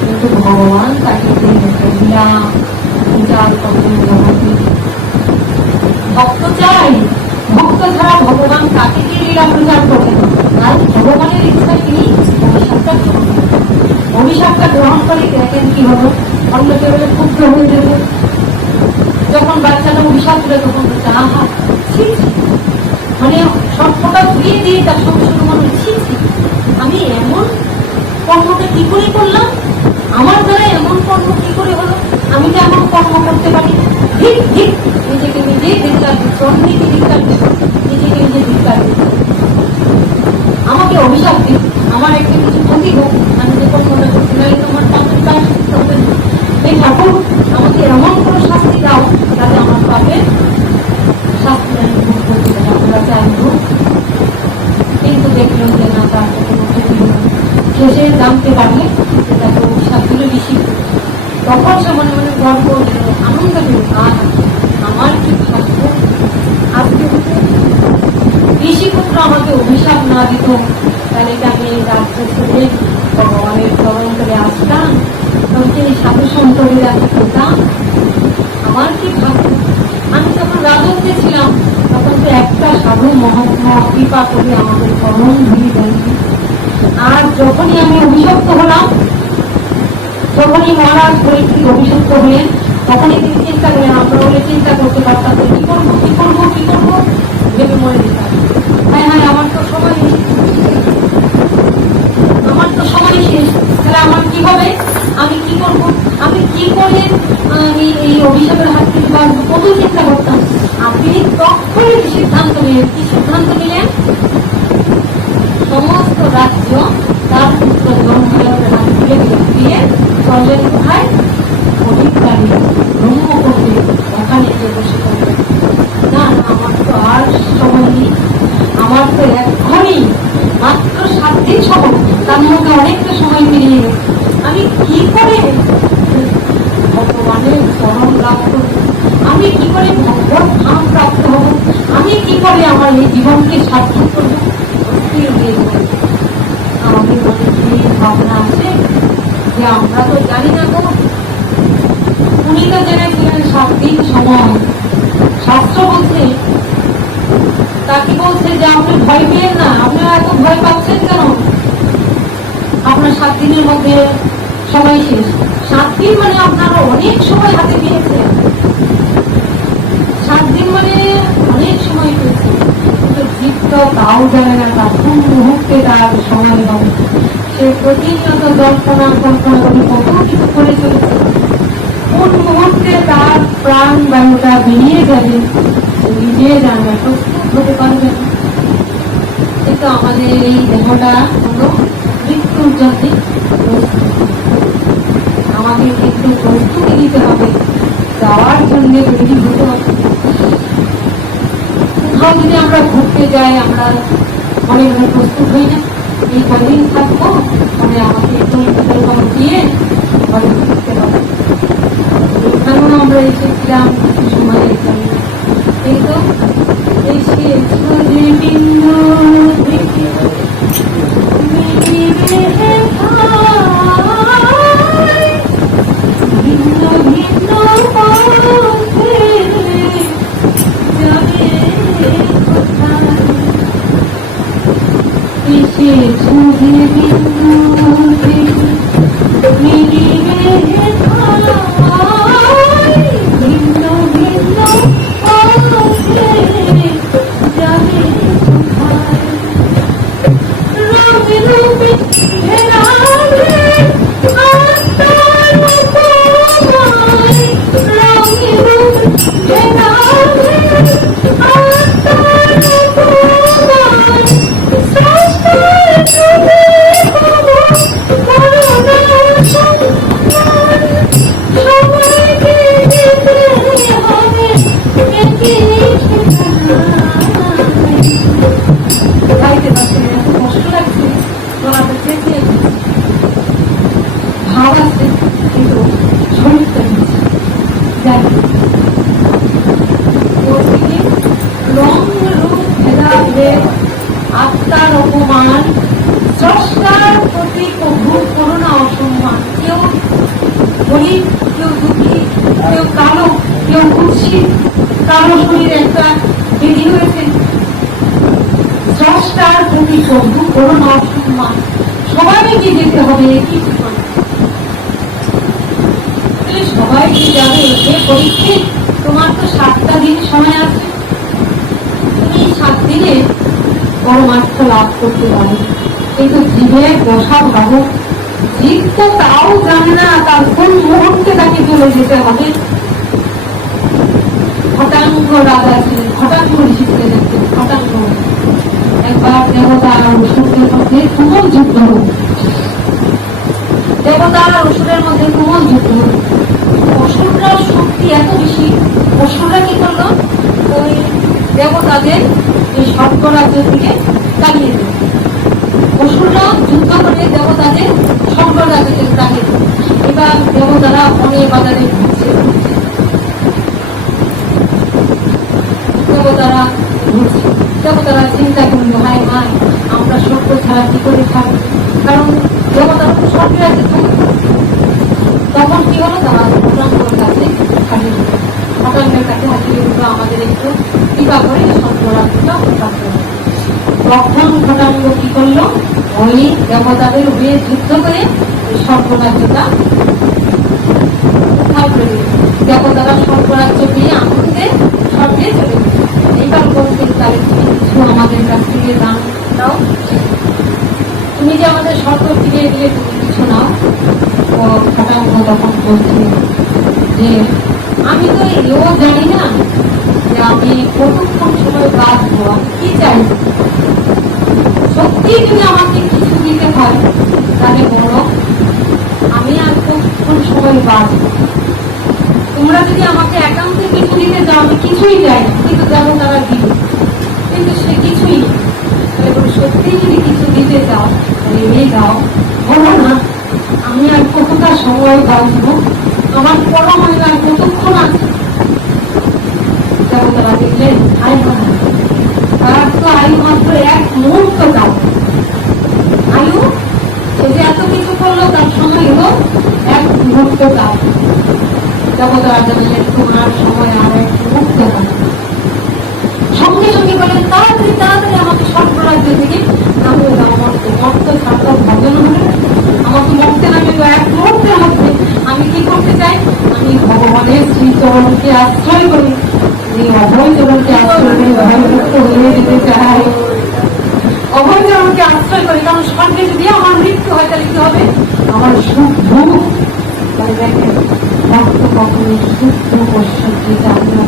কিন্তু ভগবান তাকে ভক্ত চাই, ভক্ত ছাড়া ভগবান তাকে কি লীলা প্রচার করবেন? আর ভগবানের ইচ্ছায় তিনি অভিশাপটা গ্রহণ করে দেখেন কি হলো, অন্য কেউ ক্ষুদ্র হয়ে যাবে। যখন বাচ্চাটা অভিশাপ দিল তখন মানে সবটা ধুয়ে দিয়ে তার সংসার মনে ছিঁচি, আমি এমন কর্মটা কি করে করলাম, আমার দ্বারা এমন কর্ম কি করে হলো, আমি তো এমন কর্ম করতে পারি। ঠিক ঠিক নিজেকে নিজে ধিক্কার দিচ্ছে, অন্যকে ধিক্কার দিচ্ছে, নিজেকে নিজে ধিক্কার দিচ্ছে। আমাকে অভিশাপ দিন, আমার একটা কিছু ক্ষতি হোক, আমি যে কর্মটা করছি না তোমার পাপের কাজ করতে হবে না। এই ঠাকুর আমাকে এমন কোনো শাস্তি দাও যাতে আমার পাপের শাস্তি আমি ভোগ করতে পারি, আপনারা চাইব। কিন্তু দেখলাম যে না, তার কোনো ক্ষতি হল। শেষে জানতে পারলে যে তাকে অভিশাপ দিল ঋষি। তখন সে মনে মনে গর্ব আনন্দ পেল, আমার কি ভাগ্য, আজকে ঋষিপুত্র আমাকে অভিশাপ না দিত, তাহলে কি আমি এই রাজ্য ছেড়ে ভগবানের চরণ করে আসতাম, তখন তিনি সাধু সন্তরে আমি পেতাম, আমার কি ভাগ্য। আমি যখন রাজত্বে ছিলাম তখন তো একটা সাধু মহাত্মা কৃপা করে আমাদের চরণ ধুয়ে দেন। আর যখনই আমি অভিশপ্ত হলাম, যখনই মহারাজ পরীক্ষিত অভিশপ্ত হলেন, তখনই তিনি চিন্তা করেন, আমরা বলে চিন্তা করতে পারতাম কি করবো কি করবো কি করবো, ভেবে মরে যেতাম। হ্যাঁ হ্যাঁ, আমার তো সময় শেষ, আমার তো সময় শেষ, তাহলে আমার কি হবে, আমি কি করবো, আমি কি করে আমি এই অভিশাপের হাত থেকে বাঁচবো, কত চিন্তা করতাম। আপনি তখনই সিদ্ধান্ত নিলেন, কি সিদ্ধান্ত নিলেন, সমস্ত রাজ্য তার পুত্র জন্মদেবের হাত তুলে দিয়ে চললেন কোথায়, অধিকারী ব্রহ্ম করতে, ওখানে গিয়ে বসে করবেন। না, আমার তো আর সময় নেই, আমার তো এখনই মাত্র 7 দিন সময়, তার মধ্যে অনেকটা সময় পেরিয়ে গেছে, আমি কি করে ভগবানের চরণ লাভ করব, আমি কি করে ভগবত ধাম প্রাপ্ত হব, আমি কি করে আমার এই জীবনকে সার্থক করবো। আমাদের যে আমরা তো জানি না গো। উনি তো জেনেছিলেন 7 দিন সময়। শাস্ত্র বলছে, তা কি বলছে যে আপনি ভয় পেয়েন না। আপনারা এত ভয় পাচ্ছেন কেন? আপনার 7 দিনের মধ্যে সময় শেষ। 7 দিন মানে আপনারা অনেক সময় হাতে পেয়েছে। 7 দিন মানে অনেক সময় পেয়েছে, কিন্তু জীব তো তাও জানে না তার কোন মুহূর্তে তার সময় হবে। সে প্রতিনিয়ত কল্পনা করে কত কিছু করে চলেছে। কোন মুহূর্তে তার প্রাণ বায়ুটা বেরিয়ে যাবে নিজে জানবে, প্রস্তুত হতে পারবে না। কিন্তু আমাদের এই দেহটা হলো মৃত্যুর জন্য আমাদের একটু প্রস্তুতি নিতে হবে, যাওয়ার জন্য তৈরি হতে হবে। কোথাও যদি আমরা ঘুরতে যাই, আমরা মনে মনে প্রস্তুত হই না, এই কদিন থাকবো, মানে আমাকে একটু দিয়ে ঘরে ঘুরতে হবে। এখানেও আমরা এসেছিলাম কিছু সময়ের জন্য, কিন্তু এসেছো যে বিন্দু থেকে ভিন্ন ভিন্ন পথে যাবে কোথায়। এসেছো যে বিন্দু থেকে মিলিবে ভিন্ন ভিন্ন পথে যাবে কোথায়। রূপে রূপে ঘেরাবে আত্মার উপমায়, রঙে রূপে ঘেরাবে আত্মার উপমায়, স্রষ্টার রূপে করুণার সম্মান। সবাইকে যেতে হবে একই ঠিকানায়। গাইতে পারছি না, এত কষ্ট লাগছে, গলাটা চেপে ভাব আছে, কিন্তু শরীরটা নিচ্ছে। যাই বলছি কি, রং রূপ ভেদাভেদ আত্মার অপমান, স্রষ্টার প্রতি প্রভু করুণা অসম্মান। কেউ গরিব, কেউ দুঃখী, কেউ কালো, কেউ কুৎসিত, কারো শরীরে একটা বেদি হয়েছে। স্রষ্টার প্রতি প্রভু করুণা অসম্মান, সবাইকে যেতে হবে একই ঠিকানা। সবাইকে যাবে সে পরীক্ষিত, তোমার তো 7টা দিন সময় আছে, তুমি 7 দিনে পরমার্থ লাভ করতে পারো। কিন্তু জীবের দশা ভাব, জীব তো তাও জানে না তার কোন মুহূর্তে তাকে চলে যেতে হবে। ঘটাঙ্গ রাজা ছিলেন, ঘটাঙ্গ ঋষি ছিলেন একজন ঘটাঙ্গ। একবার দেবতা আর অসুরের মধ্যে তুমুল যুদ্ধ হল। দেবতা আর অসুরের মধ্যে তুমুল যুদ্ধ হল। অসুররা শক্তি এত বেশি, অসুররা কি করলো, ওই দেবতাদের এই স্বর্গ রাজ্য থেকে তাড়িয়ে দিল। অসুররা যুদ্ধ করে দেবতাদের স্বর্গ রাজ্য থেকে তাড়িয়ে দিল। এবার দেবতারা অনেক বাজারে ঘুরছে, দেবতারা ঘুরছে। দেবতারা চিন্তা করলো, হায় মায় আমরা স্বর্গ ছাড়া কি করে থাকবো, কারণ দেবতারা তো স্বর্গে রাজ্যে থাকবে। তখন কি হলো, তারা ঘটাঙ্গের কাছে হাজির হলো। ঘটাঙ্গের কাছে হাজির হলো, আমাদের একটু কৃপা করে স্বর্গ রাজ্যটা উদ্ধার করলো। তখন ঘটাঙ্গ কি করলো, ওই দেবতাদের হয়ে যুদ্ধ করে স্বর্গ রাজ্যটা উদ্ধার করে দিল। দেবতারা স্বর্গ রাজ্য পেয়ে আনন্দে স্বর্গে চলে গেল। এইবার বলছেন, তাহলে তুমি কিছু আমাদের কাছ থেকে দান দাও, তুমি যে আমাদের স্বর্গ ফিরিয়ে দিলে তুমি কিছু নাও। ও ঘটাঙ্গ তখন বলছে যে আমি তো এও জানি না যে আমি কতক্ষণ সময় বাঁচবো, আমি কি চাই। সত্যি যদি আমাকে কিছু দিতে হয় তাহলে বলো আমি আর কতক্ষণ সময় বাঁচবো। তোমরা যদি আমাকে একান্তে কিছু দিতে চাও, আমি কিছুই চাই না, কিন্তু যেমন তারা দিল, কিন্তু সে কিছুই সত্যি যদি কিছু দিতে চাও তাহলে এই দাও। বলো না আমি আর কতটা সময় বাঁচবো, আমার পড়া হয় না কতক্ষণ আছে। যেমন তারা দেখলেন আয় হয় তার তো আয়ু মাত্র 1 মুহূর্ত কাল। আয়ু সে যে এত কিছু করলো, তার সময় হলো মুহূর্তটা দেবতারা জানালেন তোমার সময় আর একটু মুক্ত হবে। সঙ্গে সঙ্গে বলেন তাড়াতাড়ি তাড়াতাড়ি আমাকে স্বর্গরাজ্য থেকে নামিয়ে দাও, মর্ত ছাড়া ভজন হবে, আমাকে মরতে নামে এক মুহূর্তের মধ্যে আমি কি করতে চাই, আমি ভগবানের শ্রীচরণকে আশ্রয় করি, এই অভয় চরণকে আশ্রয় করি, ভয়মুক্ত হয়ে যেতে চাই, অভয় চরণকে আশ্রয় করি। কারণ স্বর্গে যদি আমার মৃত্যু হয় তাহলে কি হবে, আমার সুখ ভোগ, তাই দেখেন ভক্ত কখনো সুখ ভোগ ঐশ্বর্যে চায় না,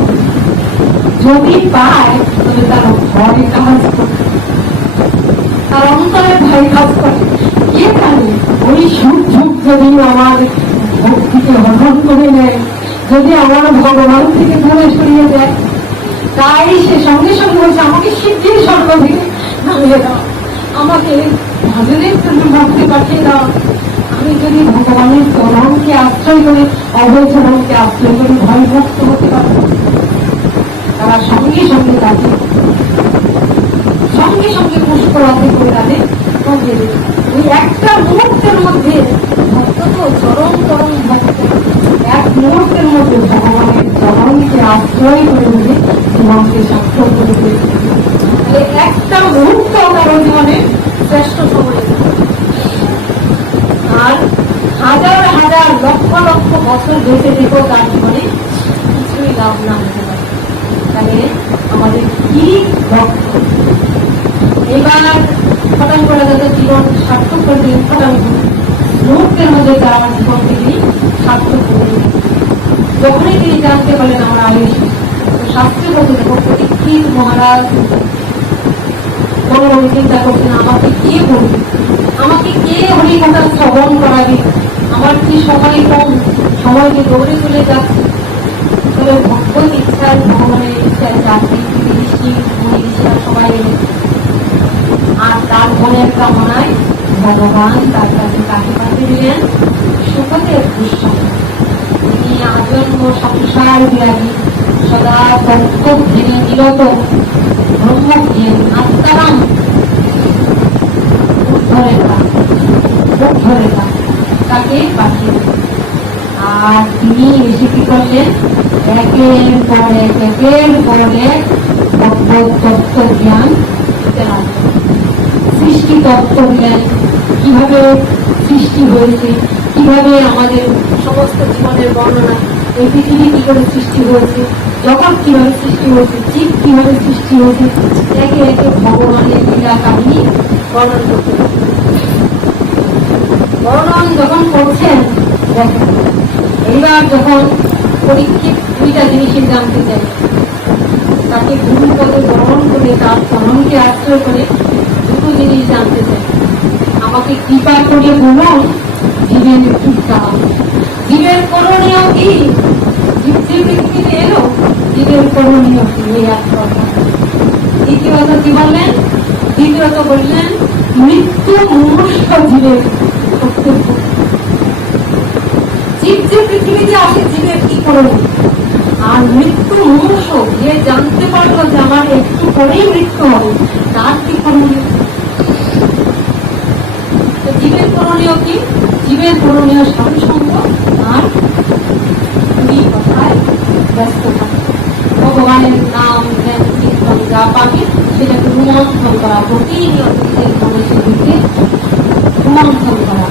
যদি পায় তবে তার ভয় কাজ করে, তার অন্তরে ভয় কাজ করে। কে জানে ওই সুখ ভোগ যদি আমার ভক্তিকে হরণ করে নেয়, যদি আমার ভগবান থেকে দূরে সরিয়ে দেয়, তাই সে সঙ্গে সঙ্গে বলছে আমাকে সিদ্ধির স্বর্গ থেকে নামিয়ে দাও, আমাকে ভজনের জন্য ভক্তি পাঠিয়ে দাও। আমি যদি ভগবানের চরণকে আশ্রয় করি, অভয় চরণকে আশ্রয় করি, ভয় মুক্ত হতে পারবো। তারা সঙ্গে সঙ্গে তাকে সঙ্গে সঙ্গে পুষ্পরাতে করে তাদের সঙ্গে ওই একটা মুহূর্তের মধ্যে ভক্ত তো চরম চরম ভক্ত, এক মুহূর্তের মধ্যে ভগবানের চরণকে আশ্রয় করে নিয়ে জীবনকে সার্থক করে দিয়েছে। একটা মুহূর্ত কারো জীবনে শ্রেষ্ঠ সময়, আর হাজার হাজার লক্ষ লক্ষ বছর বেঁচে থেকেও তার জীবনে কিছুই লাভ না হতে পারে। তাহলে আমাদের কি লক্ষ্য? এবার খতম করে যাতে জীবন সার্থক করে দিন, খতম মুহূর্তের মধ্যে তার জীবনকে তিনি সার্থক করে দিন। যখনই তিনি জানতে পারেন আমরা আয়ুষ শাস্ত্রে বলতে দেখো প্রতীক্ষিত মহারাজ মনে মনে চিন্তা করছেন আমাকে কে বলবে, আমাকে কে হরিকথা শ্রবণ করাবে, আমার কি সময় কম, সময়কে দৌড়ে চলে যাচ্ছে। তবে ভগবত ইচ্ছায় ভগবানের ইচ্ছায় চাকরি ঋষি মুনি ঋষিরা সবাই এলেন, আর তার মনের কামনায় ভগবান তার কাছে কাকে পাঠিয়ে দিলেন, সুখদেব গোস্বামী। তিনি আজন্ম সংসার বিরাগী, সদা তত্ত্বজ্ঞানী নিরত ব্রহ্মজ্ঞান আত্মারাম উদ্ধরেতা তাকে পাঠিয়ে দিলেন। আর তিনি এসে কি করলেন, একের পর এক তত্ত্ব জ্ঞান সৃষ্টি তত্ত্ব জ্ঞান, কিভাবে সৃষ্টি হয়েছে, কিভাবে আমাদের সমস্ত জীবনের বর্ণনা, এই পৃথিবী কি করে সৃষ্টি হয়েছে, জগৎ কিভাবে সৃষ্টি হয়েছে, জীব কিভাবে সৃষ্টি হয়েছে, একে একে ভগবানের লীলা কাহিনী বর্ণন করতে বর্ণন যখন করছেন। দেখেন এইবার যখন পরীক্ষিত দুইটা জিনিসের জানতে চাই, তাকে গুরু পদে গ্রহণ করে তার চরণকে আশ্রয় করে দুটো জিনিস জানতে চাই। আমাকে কৃপা করে বলুন জীবের একটু কাজ, জীবের করণীয় কি, জীব যে পৃথিবীতে এলো জীবের করণীয় কি, এই এক কথা। দ্বিতীয়ত কি বললেন, দ্বিতীয়ত বললেন মৃত্যু মুমূর্ষ জীবের কর্তব্য। জীব যে পৃথিবীতে আসে জীবের কি করণীয়, আর মৃত্যু মুমূর্ষ যে জানতে পারলো যে আমার একটু পরেই মৃত্যু হবে, তার কি করণীয়। জীবের করণীয় কি, জীবের করণীয় সাধুসঙ্গ আর দুই কথায় ব্যস্ত থাকে, ভগবানের নাম জ্ঞান কীর্তন যা পাবে সেটাকে রোমন্থন করা, প্রতিনিয়ত নিজের মনের দিকে রোমন্থন করা।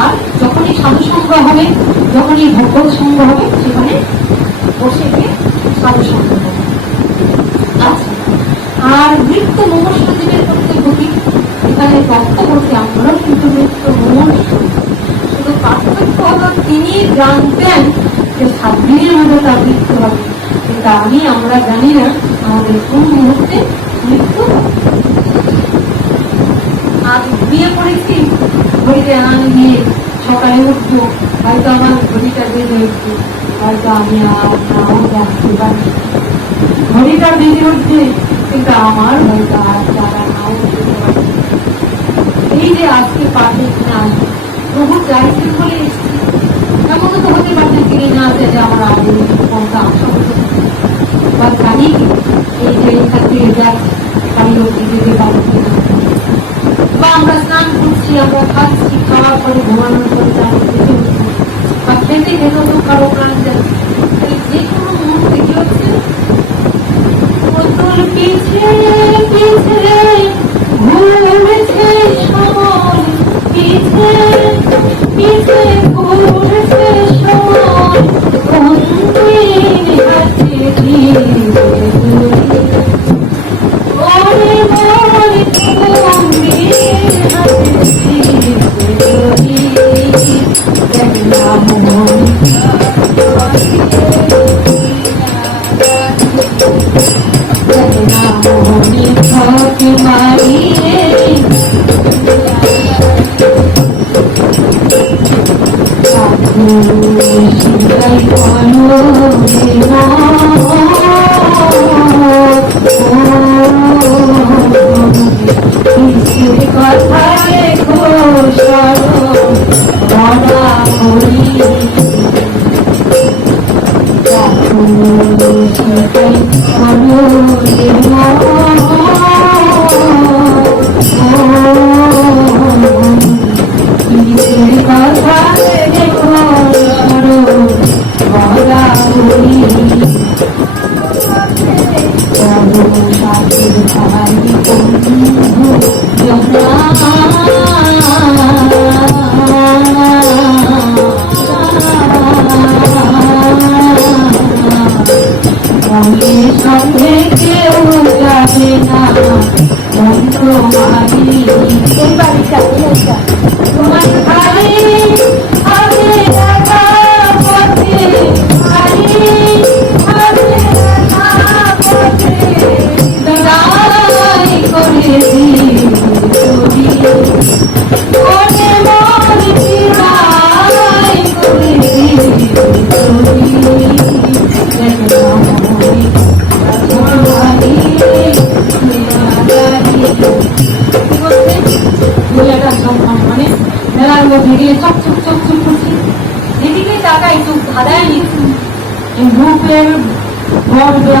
আর যখনই সাধুসঙ্গ হবে, যখনই ভগবত সঙ্গ হবে, সেখানে বসে গিয়ে সাধুসঙ্গ হবে। আচ্ছা, আর মৃত্যু মুমূর্ষ জীবের কর্তব্য কি, এখানে তত্ত্ব করতে আমরাও কিন্তু মৃত্যু মুমূর্ষ, শুধু পার্থক্য হলো তিনি জানতেন যে 7 দিনের মধ্যে তার মৃত্যু হবে, কিন্তু আমরা জানি না আমাদের কোন মুহূর্তে মৃত্যু। আজ বিয়ে করেছি, ঘড়িতে আন দিয়ে সকালে উঠবো, হয়তো আমার ঘড়িটা বেজে উঠছে, হয়তো আমি আর নাও জানতে পারি, ঘড়িটা বেজে উঠছে কিন্তু আমার হয়তো আর জানা নাও উঠতে পারি। এই যে আজকে পাঠে কিনে আসবে, প্রভু চাইছেন বলে এসছি, এমন তো হতে পারছে কিনে না আছে যে আমার আগে কোনটা আশা হতে বা জানি এই যে এখান থেকে যাচ্ছি বাড়ি অব্দি যেতে পারবো কিনা, বা আমরা স্নান করছি, আমরা খাচ্ছি, খাওয়ার পরে ঘুমানোর পরে যাবো বা খেতে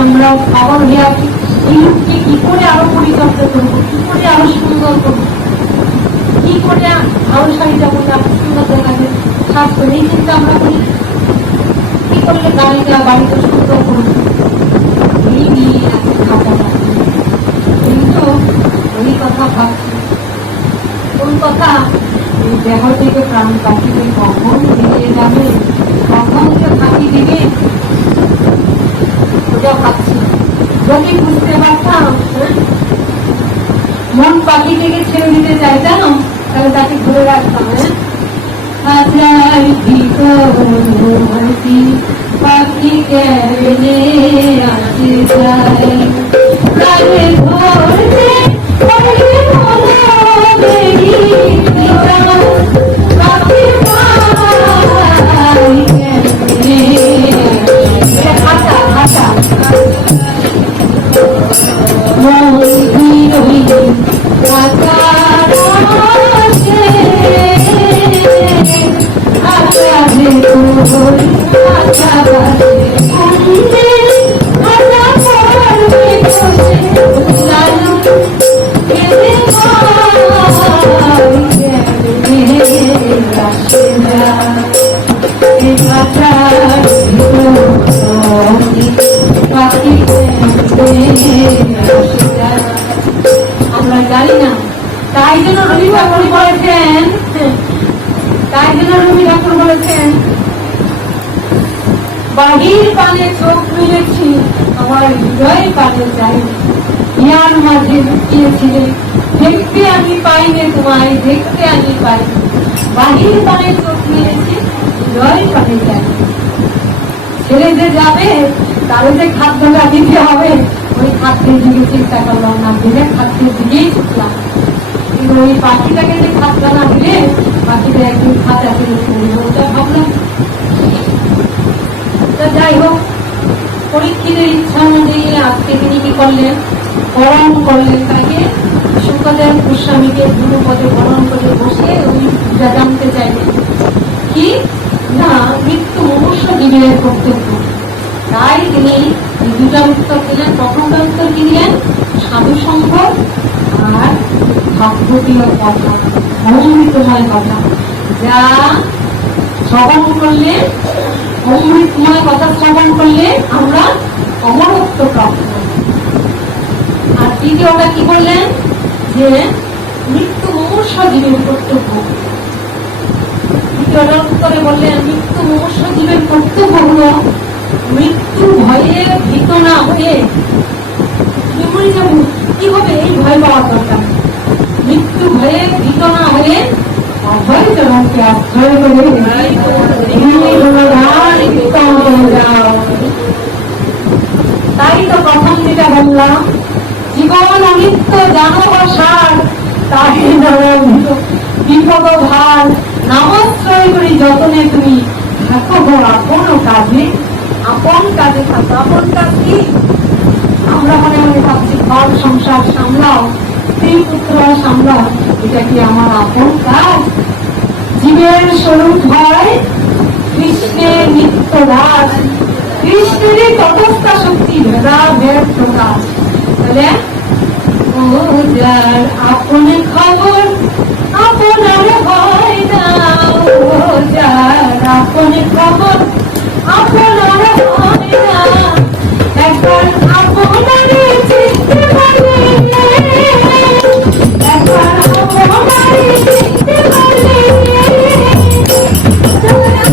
আমরা খবর হয়ে আছি এই রূপকে কি করে আরো পরিচর্যা করবো, কি করে আরো সুন্দর করবো, কি করে আরো শাড়িটা করলে আরো সুন্দর দেখাবে, স্বাস্থ্য এই চিন্তা আমরা করি। কি করলে গাড়িটা বাড়িতে সুন্দর করবো এই নিয়ে খাতা কিন্তু ওই কথা ভাবছি। কোন কথা? এই দেহ থেকে প্রাণ পাখিকে কখন বেরিয়ে যাবে, কখন যে ফাঁকি দিবে ওটাও ভাবছি। যদি বুঝতে পারতাম মন পাখি থেকে ছেড়ে দিতে চাইতাম তাহলে তাকে ঘুরে রাখতাম। পাখি কেনে আসে যায় আমরা জানি না। তাই জন্য রবি ঠাকুর বলেছেন বাহির পানে চোখ মিলেছি আমার হৃদয় পানে যাই, ইয়ার মাঝে লুকিয়েছিলে দেখতে আমি পাইনি তোমায়, দেখতে আমি পাই। বাহির পানে চোখ মিলেছি হৃদয় পানে যাই। ছেড়ে যে যাবে তাহলে যে খাদ্যটা দিতে হবে ওই খাদ্যের দিকে চিন্তা করলাম না, দিলে খাদ্যের দিকেই ছুটলাম। কিন্তু ওই পাখিটাকে যে খাদ্য না দিলে পাখিটা একদিন খাদ্য ওটা ভাবলাম। যাই হোক, পরীক্ষিতের ইচ্ছা অনুযায়ী আজকে তিনি কি করলেন, বরণ করলেন তাকে। শুকদেব গোস্বামীকে গুরুপদে বরণ করে বসে ওই পূজা জানতে চাইলেন কি না মৃত্যু মনুষ্য জীবের কর্তব্য। তাই তিনি দুটার উত্তর দিলেন। প্রথমটা উত্তর কি দিলেন? সাধু সংঘ আর ভাগবতীয় কথা, অমৃতময় কথা, যা শ্রবণ করলে, অমৃতময় কথা শ্রবণ করলে আমরা অমরত্ব প্রাপ্ত। আর দ্বিতীয়টা কি বললেন? যে মৃত্যু মনুষ্য জীবের কর্তব্য। দ্বিতীয়টার উত্তরে বললেন মৃত্যু মনুষ্য জীবের কর্তব্য হলো মৃত্যু ভয়ে ভীত না হয়ে, মরে যাবো কি হবে এই ভয় পাওয়ার দরকার। মৃত্যু ভয়ে ভীত না হয়ে অভয় তোমাকে আশ্রয় করে তাই তো প্রথম যেটা বললাম, জীবন অনিত্য জানো সার, তাই বিপদ ভার নামাশ্রয় করি যতনে তুমি থাকো গো আপন কাজে। আপন কাজে থাকো। আপন কাজ কি? আমরা মনে মনে ভাবছি ঘর সংসার সামলাও, স্ত্রী পুত্র সামলাও, এটা কি আমার আপন কাজ? জীবের স্বরূপ হয় কৃষ্ণের নিত্য দাস, কৃষ্ণেরই তটস্থা শক্তি ভেদা ভেদ প্রকাশ। তাহলে ও যার আপন খবর আপনার হয় না, ও যার আপন খবর আপনার হয় না, একবার আপনারে চিনতে পারলে, একবার আপনারে চিনতে পারলে, একবার আপনারে চিনতে পারলে,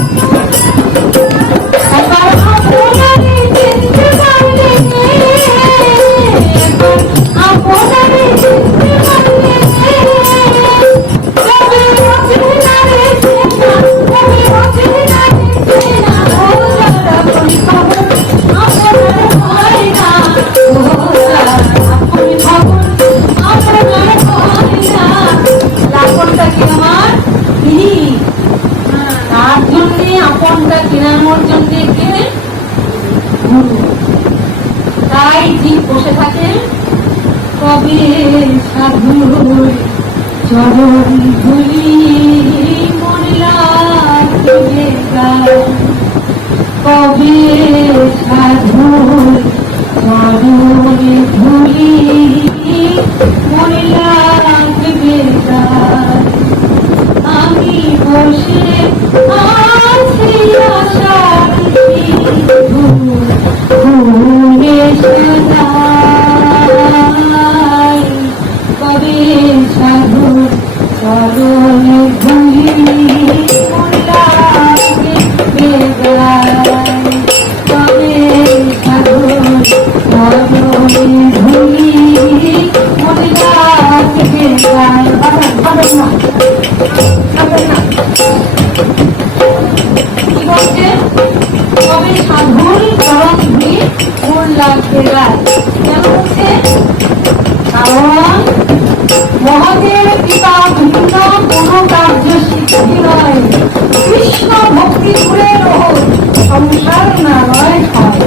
একবার আপনারে চিনতে পারলে, তবে অচিনারে চেনা, তবে অচিনারে চেনা, ও যারা আপনি খবর আপনার হয় না, ও যারা আপনি খবর আপনার হয় না। লাখনটা কি আমার তিনি, তার জন্যে আপনটা কেনানোর জন্যে কে? গুরু। তাই ঠিক বসে থাকে, কবে সাধুর চরণ ধুলি মরিলা দেবে গান, কবে সাধুর চরণ ধুলি মরিলা দেবে গান। আমি বসে আছি আশার ভুলে সদাই, কবে সাধু চরণ ধুলি মরিলা দেবে গান, কবে সাধু চরণ ধুলি মরিলা দেবে গান। কি বলছে? তবে সাধুর চরণ ধুলি মন লাগবে গায়। কেন হচ্ছে? কারণ মহাদেব পিতা বিভিন্ন কোন কার্য সিদ্ধি নয়, কৃষ্ণ ভক্তি করে রোহ সংসার নারায় হয়।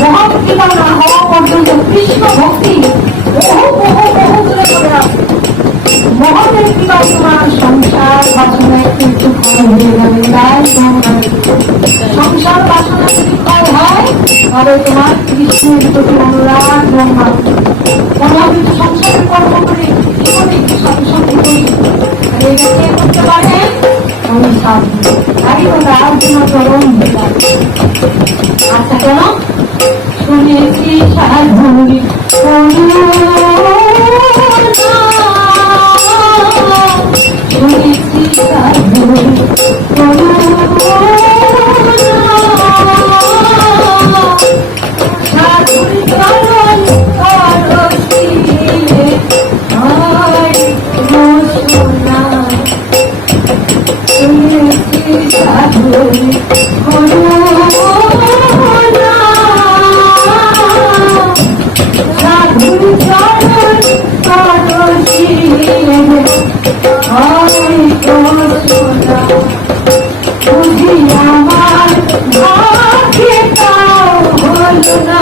মহান পিতা না হওয়া পর্যন্ত কৃষ্ণ ভক্তি বহু বহু বহু দূরে করে আছে। মহাদেব পিতা তোমার সংসার বাসনায় কিন্তু ক্ষয় হয়ে যাবে, তাই সংসার বাসনা যদি ক্ষয় হয় তবে তোমার কৃষ্ণের প্রতি অনুরাগ জন্মাবে। কোনো কিছু সংসারের কর্ম করে জীবনে সঙ্গে করি, এটা কে করতে পারে? আমি সাধু। তাই তো তার জন্য চরম দিলাম। আচ্ছা কেন? শুনেছি সাধুরি শুনেছি সাধুরি সাধুরি চরণ করছিলে হয় সোনা, শুনেছি সাধুরি সাধুরি চরণ করছিলে হয় সোনা, বুঝি আমার ভাগ্যে তাও হলো না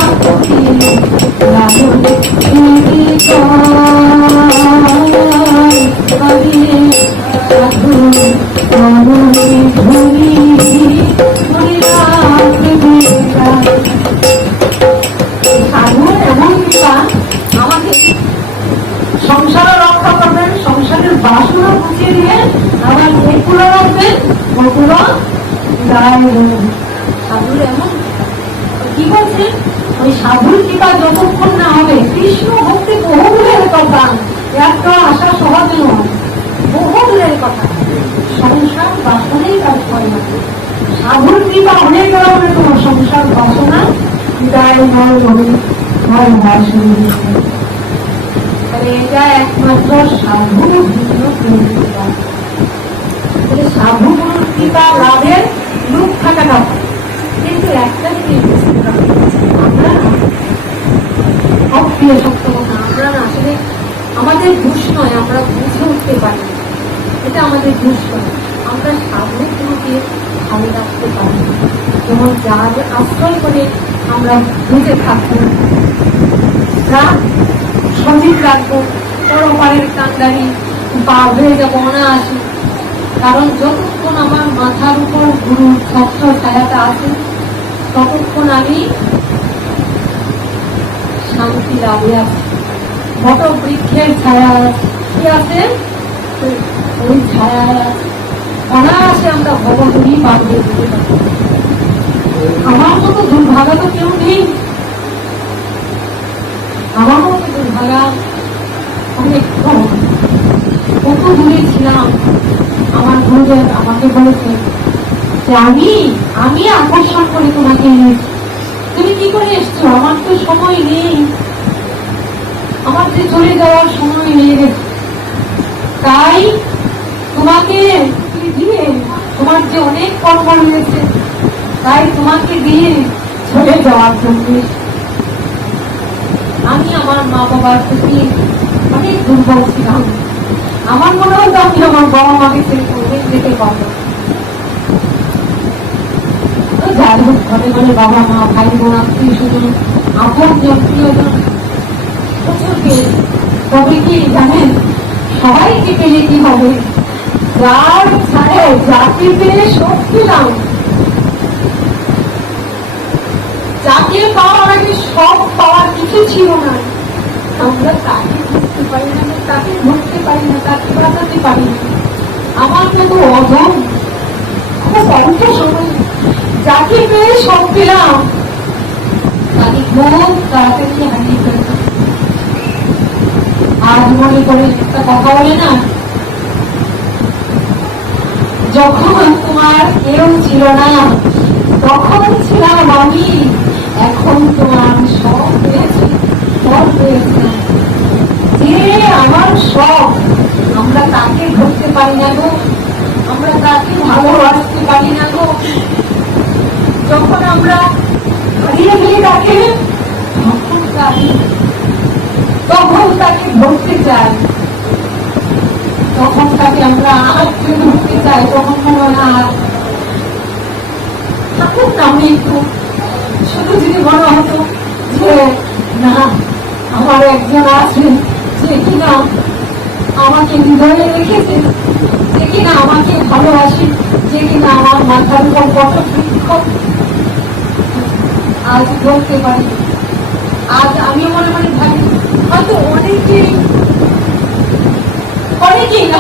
সংসার রক্ষা করবেন, সংসারের বাসনা বুঝিয়ে দিয়ে আবার এগুলো রাখবেন, ওগুলো সাধুর এমন কি বলছেন? ওই সাধুর কৃপা যতক্ষণ না হবে, কৃষ্ণ ভক্তি বহু দূরের কথা, একটা আসা সহজ নয়, বহু দূরের কথা। সংসার বাসনাই কাজ করে না। সাধুর কৃপা হয়ে গেল বলে তোমার সংসার বাসনা বিদায় নয় বলে নয় বাসনা। তাহলে এটা একমাত্র সাধু ভিন্ন সাধু গুরুর কৃপা লাভের লোক থাকাটা, কিন্তু একটা জিনিস বুঝতে হবে, আমরা অপ্রিয় সত্য কথা, আমরা না আসলে আমাদের দোষ নয়, আমরা বুঝে উঠতে পারি, এটা আমাদের দোষ নয়, আমরা সাধুগুলোকে ভালো রাখতে পারি, যেমন যার আশ্রয় করে আমরা বুঝে থাকবো, প্রাণ সজীব রাখবো, পরপারের কান্ডারি পার হয়ে যাবো অনায়াসে। কারণ যতক্ষণ আমার মাথার উপর গুরুর ছত্র ছায়াটা আছে, ততক্ষণ আমি শান্তি লাভে আছি। বট বৃক্ষের ছায়া কি আছে, ওই ছায়ায় অনায়াসে আমরা ভগবতী পার হয়ে যেতে পারি। আমার মতো দুর্ভাগা তো কেউ নেই, আমার মতো দুর্ভাগা অনেক কম। কত দূরে ছিলাম, আমার গুরুদেব আমাকে বলেছে যে আমি আকর্ষণ করে তোমাকে এনেছি, তুমি কি করে এসছো, আমার তো সময় নেই, আমার যে চলে যাওয়ার সময় হয়ে গেছে, তাই তোমাকে দিয়ে, তোমার যে অনেক কর্ম রয়েছে, তাই তোমাকে দিয়ে চলে যাওয়ার জন্য আমি আমার মা বাবার প্রতি অনেক দুর্বল ছিলাম। আমার মনে হতো আমি আমার বাবা মাকে অনেক যেতে পারবো। যাই হোক, ঘরে ঘরে বাবা মা ভাই বোন আত্মীয় স্বজন আপন জন প্রিয়জন প্রচুর পেয়েছে। তবে কি জানেন, সবাইকে পেলে কি হবে, যার ছায় যাকে পেয়ে সব পেলাম, যাকে পাওয়ার আগে সব পাওয়ার কিছু ছিল না, আমরা তাকে বুঝতে পারি না, তাকে ধরতে পারি না, তাকে বাঁচাতে পারি না। আমার মতো অধম খুব অল্প সময় যাকে পেয়ে সব পেলাম, তাকে খুব তাড়াতাড়ি হারিয়ে ফেলতাম। আজ মনে করে একটা কথা বলে না, যখন তোমার কেউ ছিল না তখন ছিলাম আমি, এখন তোমার সব পেয়েছি, সব পেয়েছি, যে আমার সব, আমরা তাকে ধরতে পারি না গো, আমরা তাকে ভালোবাসতে পারি না গো। যখন আমরা হারিয়ে ফেলি তাকে, তখন তাকে ধরতে চাই, তখন তাকে আমরা আঁকড়ে ধরতে চাই, তখন মনে হয় না থাকুক না, আমি একটু শুধু যদি মনে হতো যে না, আমার একজন আছে যে কিনা আমাকে হৃদয়ে রেখেছে, যে কিনা আমাকে ভালোবাসে, যে কিনা আমার মাথার উপর কত শিক্ষক, আজ বলতে পারি। আজ আমি মনে মনে ভাবি, হয়তো অনেকেই না,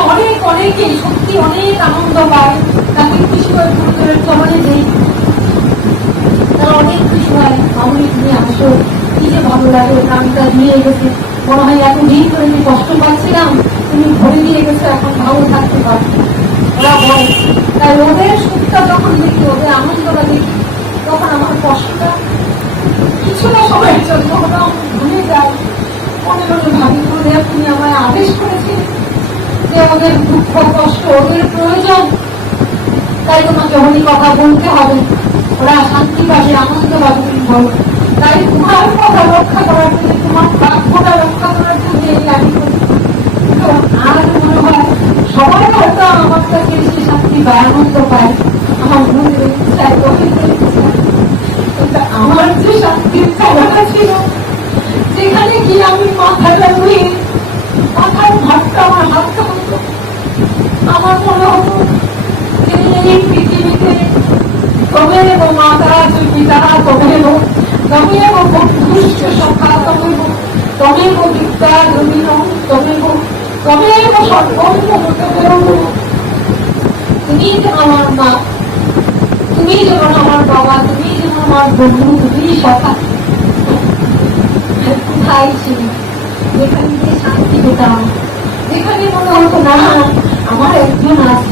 অনেকেই সত্যি অনেক আনন্দ পায়, তাকে খুশি করে গুরুদেবের চরণে দেই, তারা অনেক খুশি হয়, আমি তুমি আসো, কি যে ভালো লাগে, প্রাণটা দিয়ে গেছে, মনে হয় এতদিন করে আমি কষ্ট পাচ্ছিলাম, তুমি ভরে দিয়ে গেছো, এখন ভালো থাকতে পারছি, ওরা বলে। তাই ওদের সুখটা যখন দেখি, ওদের আনন্দটা দেখি, তখন আমার কষ্টটা কিছুটা সময়ের জন্য ভুলে যায়। মনে মনে ভাবি, ওদের তুমি আমায় আদেশ করেছি যে ওদের দুঃখ কষ্ট ওদের প্রয়োজন, তাই তোমাকে হলি কথা বলতে হবে, ওরা শান্তি পাবে, আনন্দ পাবে, তুমি বলো। তাই তোমার কথা রক্ষা করার জন্য, তোমার বাক্যটা রক্ষা করার জন্য এই আমি করি। আর মনে হয় সবাই হয়তো আমার কাছে এসে শান্তি পায়, আনন্দ পায়, আমার মনের ইচ্ছায়, গভীরের ইচ্ছায়। কিন্তু আমার যে শান্তির জায়গাটা ছিল, যেখানে গিয়ে আমি মাথাটা নুয়ে, মাথার ভাতটা আমার হাতটা হতো, আমার মনে হতো যে এই পৃথিবীতে তমেব মাতা পিতা, তমেব বন্ধুশ্চ সখা, তমেব বিদ্যা জমিন, তমেব সর্বম হতে। তুমি যেন আমার মা, তুমি যেমন আমার বাবা, তুমি যেমন আমার বন্ধু, তুমি সখা। কোথায় ছিল যেখানে গিয়ে শান্তি পেতাম, যেখানে মনে হতো না আমার একজন আছে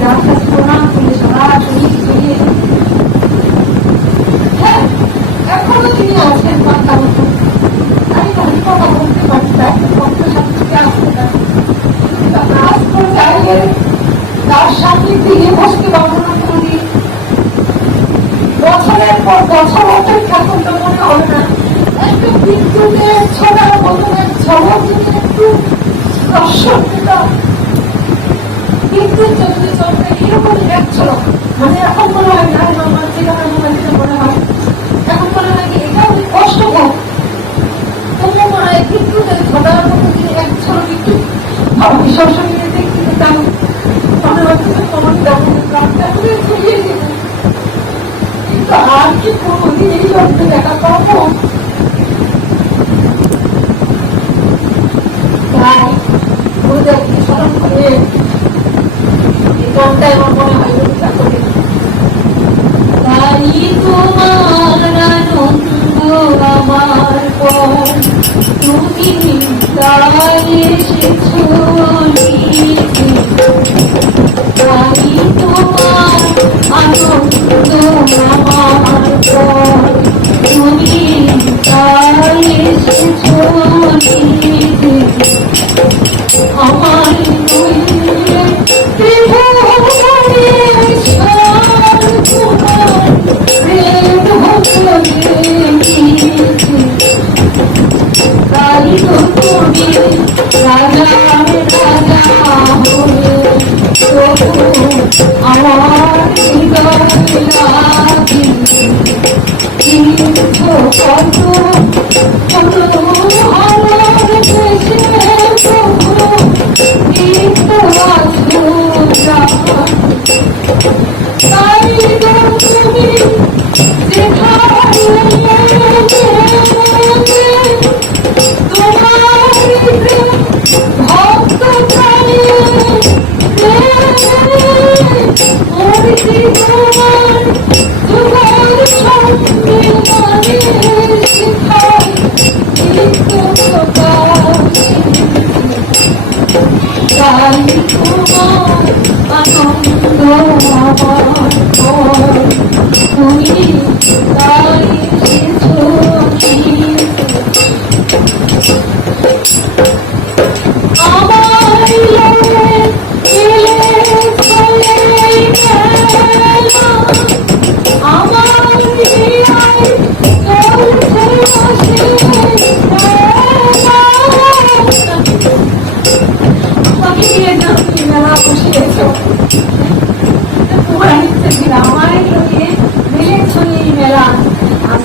যার কাছে প্রণাম করলে সারা শরীর ছড়িয়ে। হ্যাঁ, এখনো তিনি আছেন মাথা মতো, তাই আমি কথা বলতে পারি, তাই ভক্ত শান্তিকে আসতে পারি। তার সাথে বছরের পর বছর অপেক্ষা করতে মনে হবে না একটা বিদ্যুতের ছোটার বদলের ঝলক যদি একটু দর্শন দিতাম, বিদ্যুৎ চলতে চলতে এরকম যাচ্ছিল, মানে এখন মনে হয় না আমার জীবনের মনে হয় এখন মনে হয় কি এটা অনেক কষ্টকর। তবু মনে হয় বিদ্যুতের ছোটার মতো যদি এক ছিল বিদ্যুৎ আমি সবসময় দেখতে পেতাম, মনে হচ্ছে তোমার প্রাণটা ছড়িয়ে দেব। কিন্তু আর কি কোনোদিন এই অর্থে দেখা পাবো? তাই গুরুদেবকে স্মরণ করে এই গানটা আমার মনে হয় রক্ষা করে। তাই তোমার আনন্দ আমার পর তুমি তাই এসেছো নিতে, তাই তোমার আনন্দ আমার পর তুমি তাই এসেছো নিতে, আমার তাই তো তুমি রাজা রাজা হয়ে আমার হৃদয় লাগে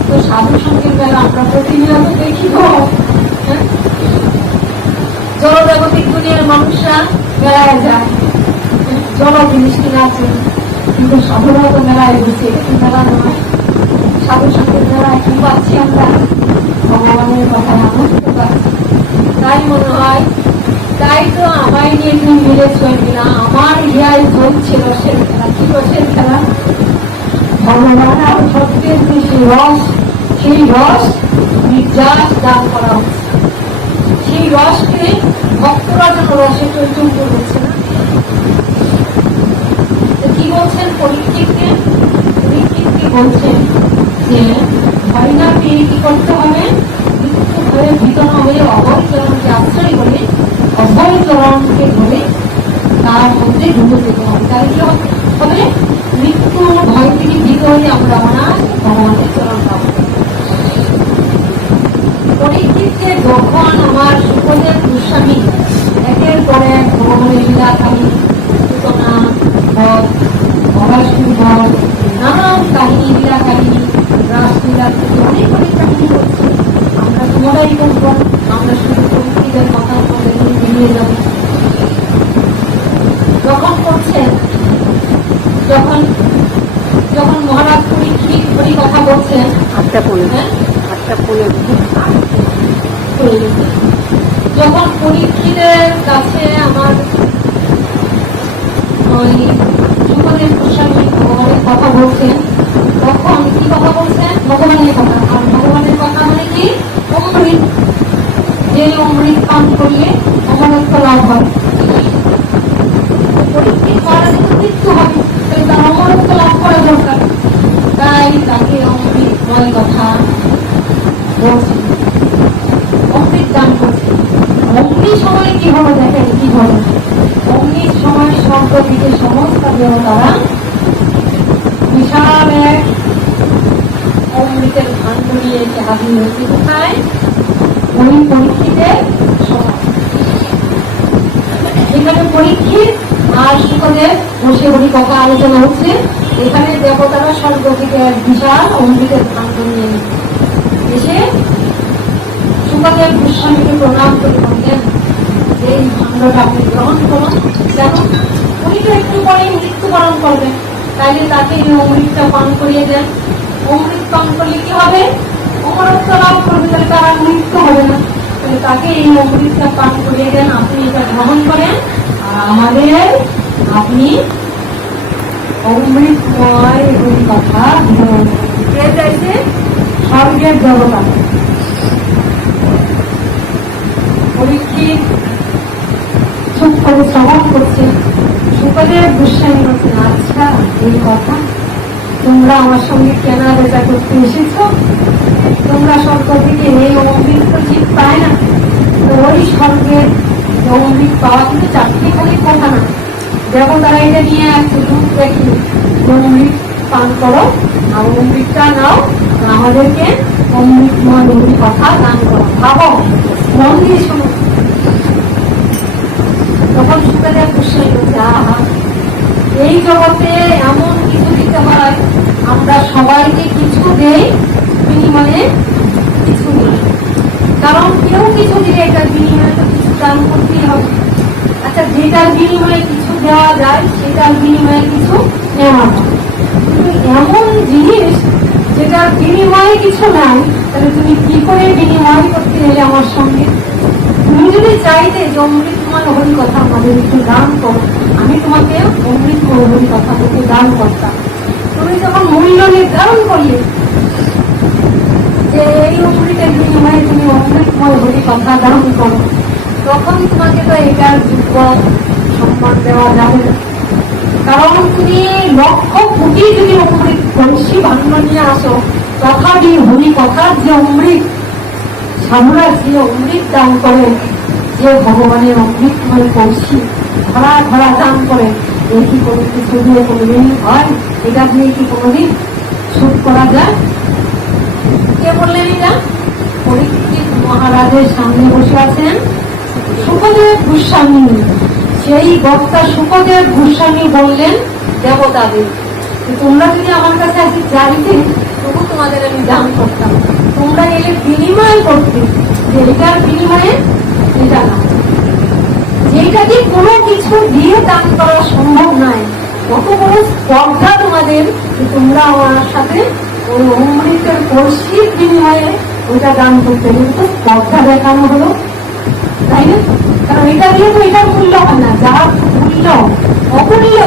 কত সাধু সঙ্গের মেলা আমরা প্রতিনিয়ত দেখি গো। জনজাগতিক দুনিয়ার মানুষরা মেলায় যায়, জল জিনিস কিনা আছে, কিন্তু সাধুরা তো মেলায় গেছে, একটু মেলা নয়। সাধু সঙ্গের মেলায় কি পাচ্ছি আমরা? ভগবানের কথায় আনন্দ পাচ্ছি। তাই মনে হয়, তাই তো আমায় নিয়ে তুমি মিলেছ মিলা, আমার ইহাই চলছিল সে খেলা। কি বসে খেলা? ভগবান আর সত্যের যে রস, সেই রস নির্যাস দান করা হচ্ছে, সেই রসকে ভক্তরা যেন রসে চৈতন্য করছে না। কি বলছেন পরীক্ষিতকে? পরীক্ষিতকে বলছেন যে ভয় না পেয়ে কি করতে হবে? মৃত্যু ভয়ে ভীত না হয়ে অভয় চরণকে আশ্রয় করে অভয় চরণকে ধরে তার মধ্যে ঢুকে যেতে হবে। তাই কি হবে? মৃত্যু ভয় থেকে ভীত হয়ে আমরা ভগবানের চরণ পাবো। পরীক্ষিতকে যখন আমার সুখদেব গোস্বামী একের পর এক ভগবানের লীলা কাহিনী, সূচনা, অভাসুর বধ, নানান কাহিনী, লীলা কাহিনী, রাসলীলা থেকে অনেক অনেক কাহিনী করছে, আমরা তোমরাই করব, আমরা শুধু পরীক্ষিতের কথার মধ্যে মিলিয়ে যাব। যখন করছেন, যখন মহারাজ পরীক্ষিত হরি কথা বলছেন, যখন পরীক্ষিতের কাছে আমার ওই সুখদেব গোস্বামী ভগবানের কথা বলছেন, তখন কি কথা বলছেন? ভগবানের কথা। আর ভগবানের কথা মানে কি? অমৃত, যে অমৃত পান করিয়ে অমরত্ব লাভ হয়। পরীক্ষিত মহারাজের মৃত্যু হবে, তাই তার অমরত্ব লাভ করা দরকার। তাই তাকে অমৃতময় কথা বলছে, অমৃত দান করছে। অমনি সময় কি হলো দেখেন, কি হলো? অমনি সময় শব্দ দিকে সমস্ত দেবতারা বিশাল এক অমৃতের ভাণ্ড নিয়ে এসে হাজির হয়েছে কোথায়? ওই পরীক্ষিতের সভায়। এখানে পরীক্ষিত আর সুখদেব বসে হরি কথা আলোচনা হচ্ছে। এখানে দেবতারা স্বর্গ থেকে এক বিশাল অমৃতের ভাণ্ড নিয়ে এসে সুখদেব গোস্বামীকে প্রণাম করে বললেন, এই ভাণ্ডটা আপনি গ্রহণ করুন। কেন? উনি তো একটু পরে মৃত্যুবরণ করবেন, তাইলে তাকে এই অমৃতটা পান করিয়ে দেন। অমৃত পান করলে কি হবে? অমরত্ব লাভ করবে, তাহলে তার আর মৃত্যু হবে না। তাহলে তাকে এই অমৃতটা পান করিয়ে দেন, আপনি এটা গ্রহণ করেন, আর আমাদের আপনি অমৃতময় হরি কথা কে চাইছে? স্বর্গের দেবতা। পরীক্ষিত চুপ করে শ্রবণ করছে। সুখদেব গোস্বামী বলছেন, আচ্ছা এই কথা, তোমরা আমার সঙ্গে কেনা বেচা করতে এসেছ? তোমরা স্বর্গ থেকে এই অমৃত তো ঠিক পায় না। তো ওই স্বর্গের অমৃত পাওয়া কিন্তু চারটিখানি কথা না। দেবতারা এটা নিয়ে আসছে, দুধ দেখি অমৃত পান করো আর অমৃতটা নাও, আমাদেরকে অমৃতময় হরি কথা দান করো। ভাবো, মন দিয়ে শোনো। তখন সুখদেব গোস্বামী বলছে, আহা, এই জগতে এমন কিছু দিতে হয়, আমরা সবাইকে কিছু দেই, বিনিময়ে কিছু নেই। কারণ কেউ কিছু দিলে এটার বিনিময়ে তো কিছু দান করতেই হবে। আচ্ছা, যেটার বিনিময়ে কিছু দেওয়া যায় সেটার বিনিময়ে কিছু নেওয়া হয়। কিন্তু এমন জিনিস যেটার বিনিময়ে কিছু নাই, তাহলে তুমি কি করে বিনিময় করতে এলে আমার সঙ্গে? তুমি যদি চাইতে যে অমৃতময় হরি কথা আমাদের একটু দান করো, আমি তোমাকে অমৃতময় হরি কথা তোকে দান করতাম। তুমি যখন মূল্য নির্ধারণ করলে যে এই অমৃতের বিনিময়ে তুমি অমৃতময় হরি কথা দান করো, তখন তোমাকে তো এটার যোগ্য সম্মান দেওয়া যাবে না। কারণ তুমি লক্ষ কোটি যদি অমৃত কলসি ভাণ্ড নিয়ে আসো, তথাপি হরি কথার যে অমৃত, সাধুরা যে অমৃত দান করেন, যে ভগবানের অমৃতময় কলসি ভরা ভরা দান করেন, এই কি কোনো কিছু দিয়ে কোনোদিন হয়? এটা দিয়ে কি কোনোদিন শোধ করা যায়? কে বললেন এটা? পরীক্ষিত মহারাজের সামনে বসে আছেন সুখদেব গোস্বামী। সেই বক্তা সুখদেব গোস্বামী বললেন দেবতাদের, তোমরা যদি আমার কাছে আসি চাইতে, তবু তোমাদের আমি দান করতাম। তোমরা এলে বিনিময় করতে, যে এটার বিনিময়ে এটা না, যেটাকে কোনো কিছু দিয়ে দান করা সম্ভব নয়। কত বড় স্পর্ধা তোমাদের, তোমরা আমার সাথে ওই অমৃতের কলসির বিনিময়ে ওইটা দান করতে, কিন্তু স্পর্ধা দেখানো হলো, তাই না? কারণ এটা দিয়ে তো এটার মূল্য হয় না। যার মূল্য অমূল্য,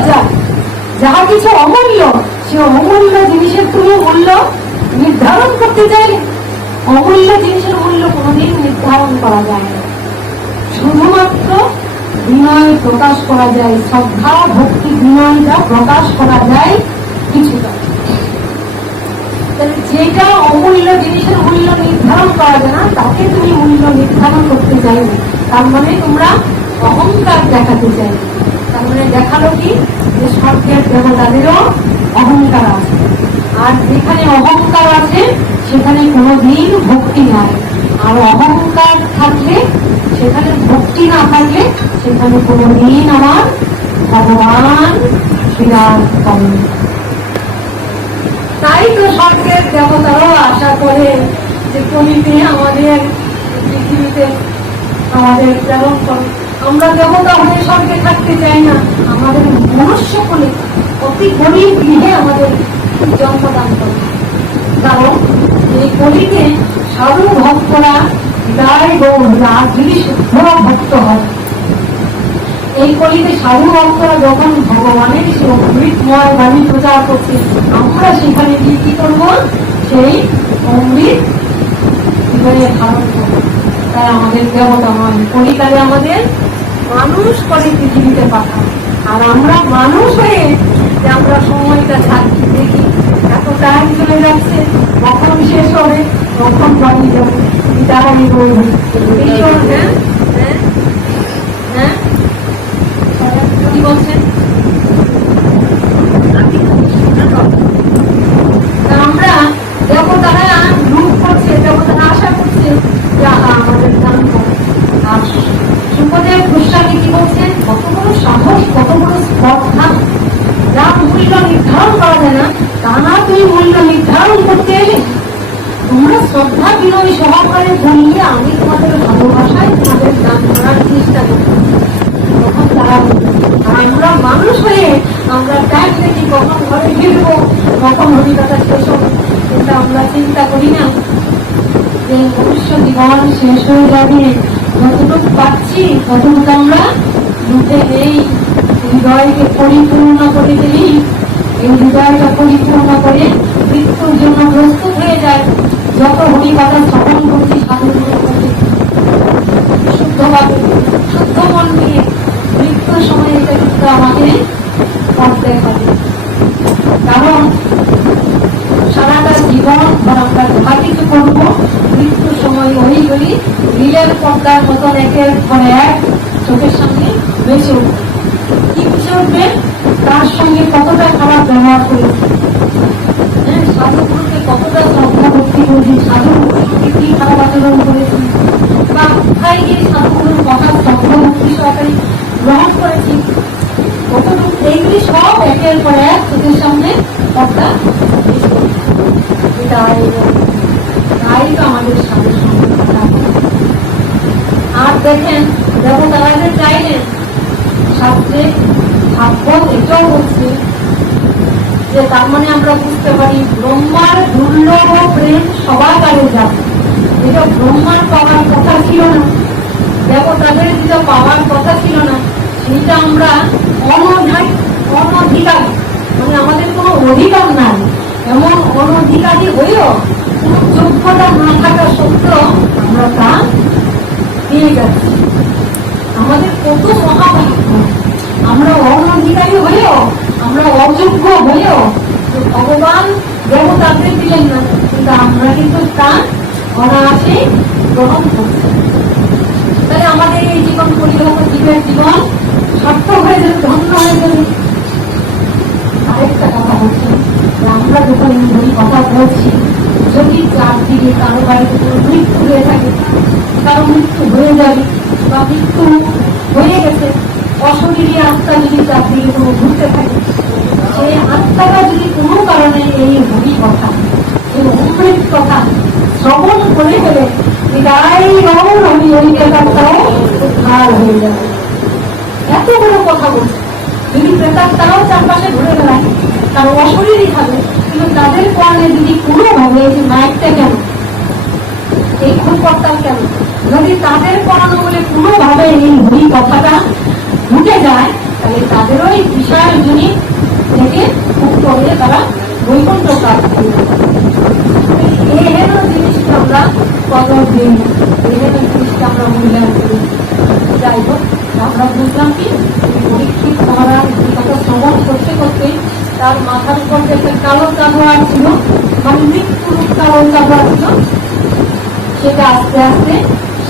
যাহা কিছু অমূল্য, সে অমূল্য জিনিসের তুমি মূল্য নির্ধারণ করতে চাইলে, অমূল্য জিনিসের মূল্য কোনোদিন নির্ধারণ করা যায় না। শুধুমাত্র বিনয় প্রকাশ করা যায়, শ্রদ্ধা ভক্তি বিনয়টা প্রকাশ করা যায় কিছুটা। যেটা অমূল্য জিনিসের মূল্য নির্ধারণ করা যায় না, তাকে তুমি মূল্য নির্ধারণ করতে চাইবে, তার মানে তোমরা অহংকার দেখাতে চাইবে। তার মানে দেখালো কি, যে স্বর্গের দেবতাদেরও অহংকার আছে, আর যেখানে অহংকার আছে সেখানে কোনোদিন ভক্তি নাই। আর অহংকার থাকলে, সেখানে ভক্তি না থাকলে, সেখানে কোনোদিন আমার ভগবান বিরাজ করেন। তাই তো স্বর্গের দেবতারাও আশা করে যে কলিতে আমাদের পৃথিবীতে আমাদের প্রেরণ করে। আমরা দেবতা হয়ে স্বর্গে থাকতে চাই না, আমাদের মনুষ্য কোলে অতি গরিব গৃহে আমাদের জন্মদান করে। কারণ এই কলিতে সাধু ভক্তরা হৃদয় গৌরা যদি শুদ্ধ ভক্ত হয়, এই কলিতে সাধু ভক্তরা যখন ভগবানের সে অমৃতময় বাণী প্রচার করছে, আমরা সেখানে গিয়ে কি করবো? সেই অমৃত জীবনে ধারণ করবো। তাই আমাদের দেবতা নয়, কলিকালে আমাদের মানুষ করে পৃথিবীতে পাঠায়। আর আমরা মানুষ হয়ে যে আমরা সময়টা থাকি, দেখি এত টাইম চলে যাচ্ছে, কখন শেষ হবে, কখন বাড়ি যাবে, তারাই বলবে। হ্যাঁ হ্যাঁ হ্যাঁ, কি বলছেন? আমরা দেবতারা সাহস, কত বড় স্পর্ধা! যার মূল্য নির্ধারণ করা যায় না, তারা তুই মূল্য নির্ধারণ করতে এলে। তোমরা শ্রদ্ধা বিনয় সহকারে বললে আমি তোমাদের ভালোবাসায় তোমাদের দান করার চেষ্টা করব। তখন তারা আমরা মানুষ হয়ে আমরা ট্যাগ দেখি কখন ঘরে ফিরবো, কখন হরিকথা শেষ হবে, কিন্তু আমরা চিন্তা করি না যে মনুষ্য জীবন শেষ হয়ে যাবে। যতটুকু পাচ্ছি ততটুকু আমরা লুটে নেই, হৃদয়কে পরিপূর্ণ করে দিই। এই হৃদয়টা পরিপূর্ণ করে মৃত্যুর জন্য প্রস্তুত হয়ে যায়। যত হরিকথা শ্রবণ করছি সাধুগুলো করছি শুদ্ধভাবে, শুদ্ধ মন নিয়ে, মৃত্যুর সময় এটা কিন্তু আমাকে পথ দেখাবে। কারণ সারাটা জীবন আমরা যা কিছু করবো, মৃত্যুর সময় ওই করি রিলের পর্দার মতন একের পর এক চোখের সামনে বেঁচে উঠবে। কি বেঁচে উঠবে? তার সঙ্গে কতটা খারাপ ব্যবহার করেছি, হ্যাঁ, সাধুগুলোকে কতটা শ্রদ্ধা ভক্তি করেছি, সাধুগুলোর সঙ্গে কি খারাপ আচরণ করেছি, বা কোথায় গিয়ে সাধুগুলোর কথা শ্রদ্ধা ভক্তি সহকারে গ্রহণ করেছি, কতটুকু, এইগুলি সব একের পর এক চোখের সামনে পর্দা বেঁচে উঠবে। তাই তো আমাদের সাধুর সঙ্গে কথা। আর দেখেন, দেবতারা যে চাইলেন, শাস্ত্রে ভাগবত এটাও বলছে যে তার মানে আমরা বুঝতে পারি ব্রহ্মার দুর্লভ প্রেম সবার কাছে যাবে। এটা ব্রহ্মার পাওয়ার কথা ছিল না, দেবতাদের যেটা পাওয়ার কথা ছিল না, সেটা আমরা অনধিকারী, মানে আমাদের কোনো অধিকার নাই, এমন অনধিকারী হয়েও কোন যোগ্যতা না থাকা সত্ত্বেও আমরা তা পেয়ে যাচ্ছি। আমাদের কত মহাভাগ্য! আমরা অনধিকারী হয়েও, আমরা অযোগ্য হয়েও ভগবান দেবতাদের দিলেন না, কিন্তু আমরা কিন্তু তা অনায়াসে গ্রহণ করছি। তাহলে আমাদের এই জীবন পরিণত জীবের জীবন সার্থক হয়ে যাবে, ধন্য হয়ে যাবে। আরেকটা কথা বলছি, আমরা যখন এই কথা বলছি, যদি চারদিকে কারো বাড়িতে কোনো মৃত্যু হয়ে থাকে, কারো মৃত্যু হয়ে যাবে বা মৃত্যু হয়ে গেছে, অশরীরী আত্মা যদি চারদিকে কোনো ঘুরতে থাকে, সেই আত্মাটা যদি কোনো কারণে এই হরি কথা, এই অমৃত কথা শ্রবণ করে ফেলে, বিদায় রও আমি ওই প্রেতাত্মাও উদ্ধার হয়ে যাবে। এত বড় কথা বলছে। যদি প্রেতাত্মারাও চারপাশে ঘুরে বেড়ায়, তার অশরীরই থাকে, কিন্তু তাদের কারণে যদি কোনোভাবে এই যে মাইকটা কেন, এই খুনকর্তাল কেন, যদি তাদের পড়ানো বলে কোনোভাবে এই হরি কথাটা ঢুকে যায়, তাহলে তাদেরও এই বিষয়ের জন্য থেকে মুক্ত হয়ে তারা বৈকুণ্ঠ প্রাপ্ত করবে। এহেন জিনিসটা আমরা কদর দিই, এহেন জিনিসটা আমরা মূল্যায়ন করি। যাই হোক, আমরা বুঝলাম কি পরীক্ষিত মহারাজ কথা শ্রবণ করতে করতে তার মাথার উপর যে একটা কালো চাদর ছিল, মানে মৃত্যুর কালো চাদর ছিল, সেটা আস্তে আস্তে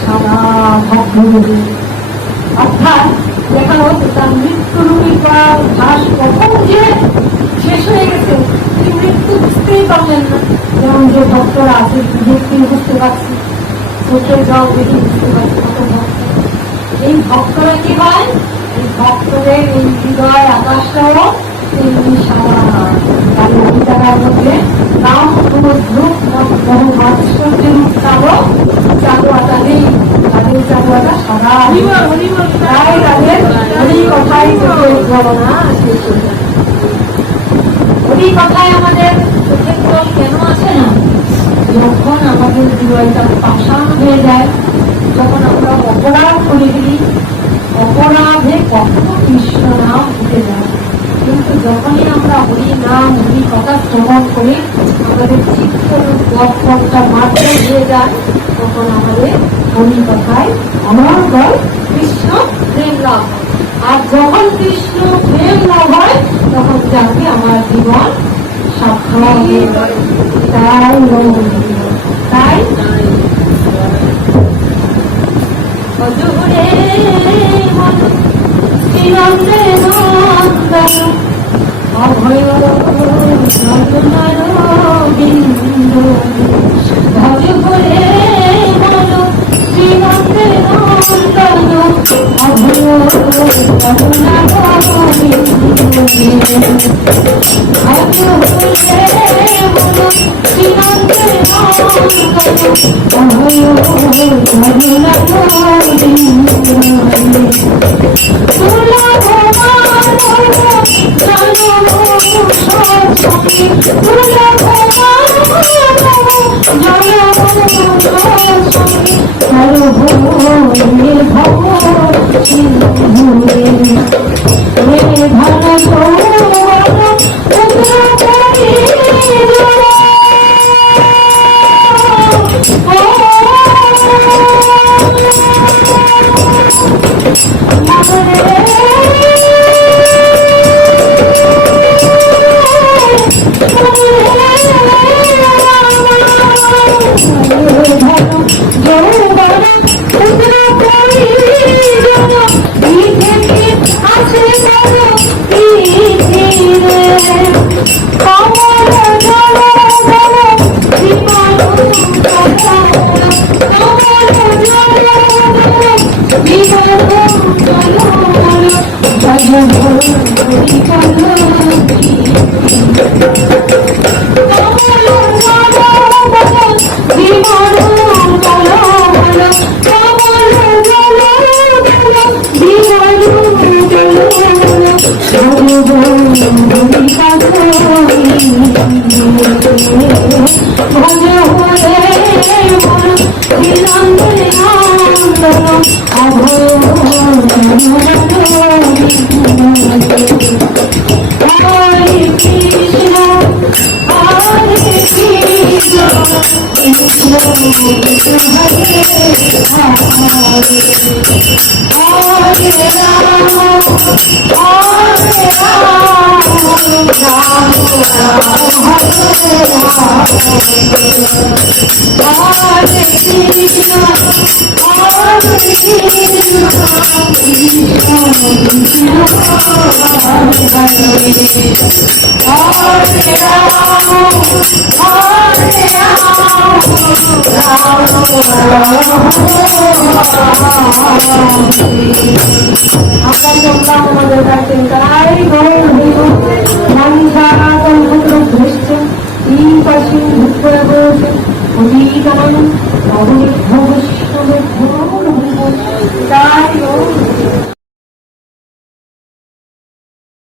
সাদা ভগ্ন হয়ে, অর্থাৎ দেখানো হচ্ছে তার মৃত্যুরূপী ঘাস কখন যে শেষ হয়ে গেছে, তিনি মৃত্যু বুঝতেই পারলেন না। যেমন যে ভক্তরা আছে, দেখতে বুঝতে পারছি, চোখের জল দেখে বুঝতে পারছি কত ভক্ত। এই ভক্তরা কি হয়, এই ভক্তদের এই হৃদয় আকাশটাও তেমনি সাদা, তার অভিজ্ঞতার মধ্যে নাম কোনো রূপ বহু ভাস্কর্য রূপ চাদুয়াটা নেই, তাদের চাদুয়াটা সাদা। তাই তাদের হরি কথাই চোখের গণনা শেষ হয়ে যায়। হরি কথায় আমাদের চোখের জল কেন আসে না? যখন আমাদের হৃদয়টা পাষাণ হয়ে যায়, যখন আমরা অপরাধ করে দিই, অপরাধে কখনো কৃষ্ণ নাম উঠে যায়। কিন্তু যখনই আমরা হরি নাম, হরি কথা শ্রবণ করি, আমাদের চিত্তরূপ গঠনটা মাত্র হয়ে যায়, তখন আমাদের হরি কথায় আমার গল কৃষ্ণ প্রেম লাভ হয়। আর যখন কৃষ্ণ প্রেম লাভ হয়, তখন জানবে আমার জীবন সার্থক হয়ে যায়। তাই অজরে শ্রীনন্দের নন্দন অভয় বিন্দু ভজ করে বল শ্রীনন্দের নন্দন অভয় আমাদের কাছে তাই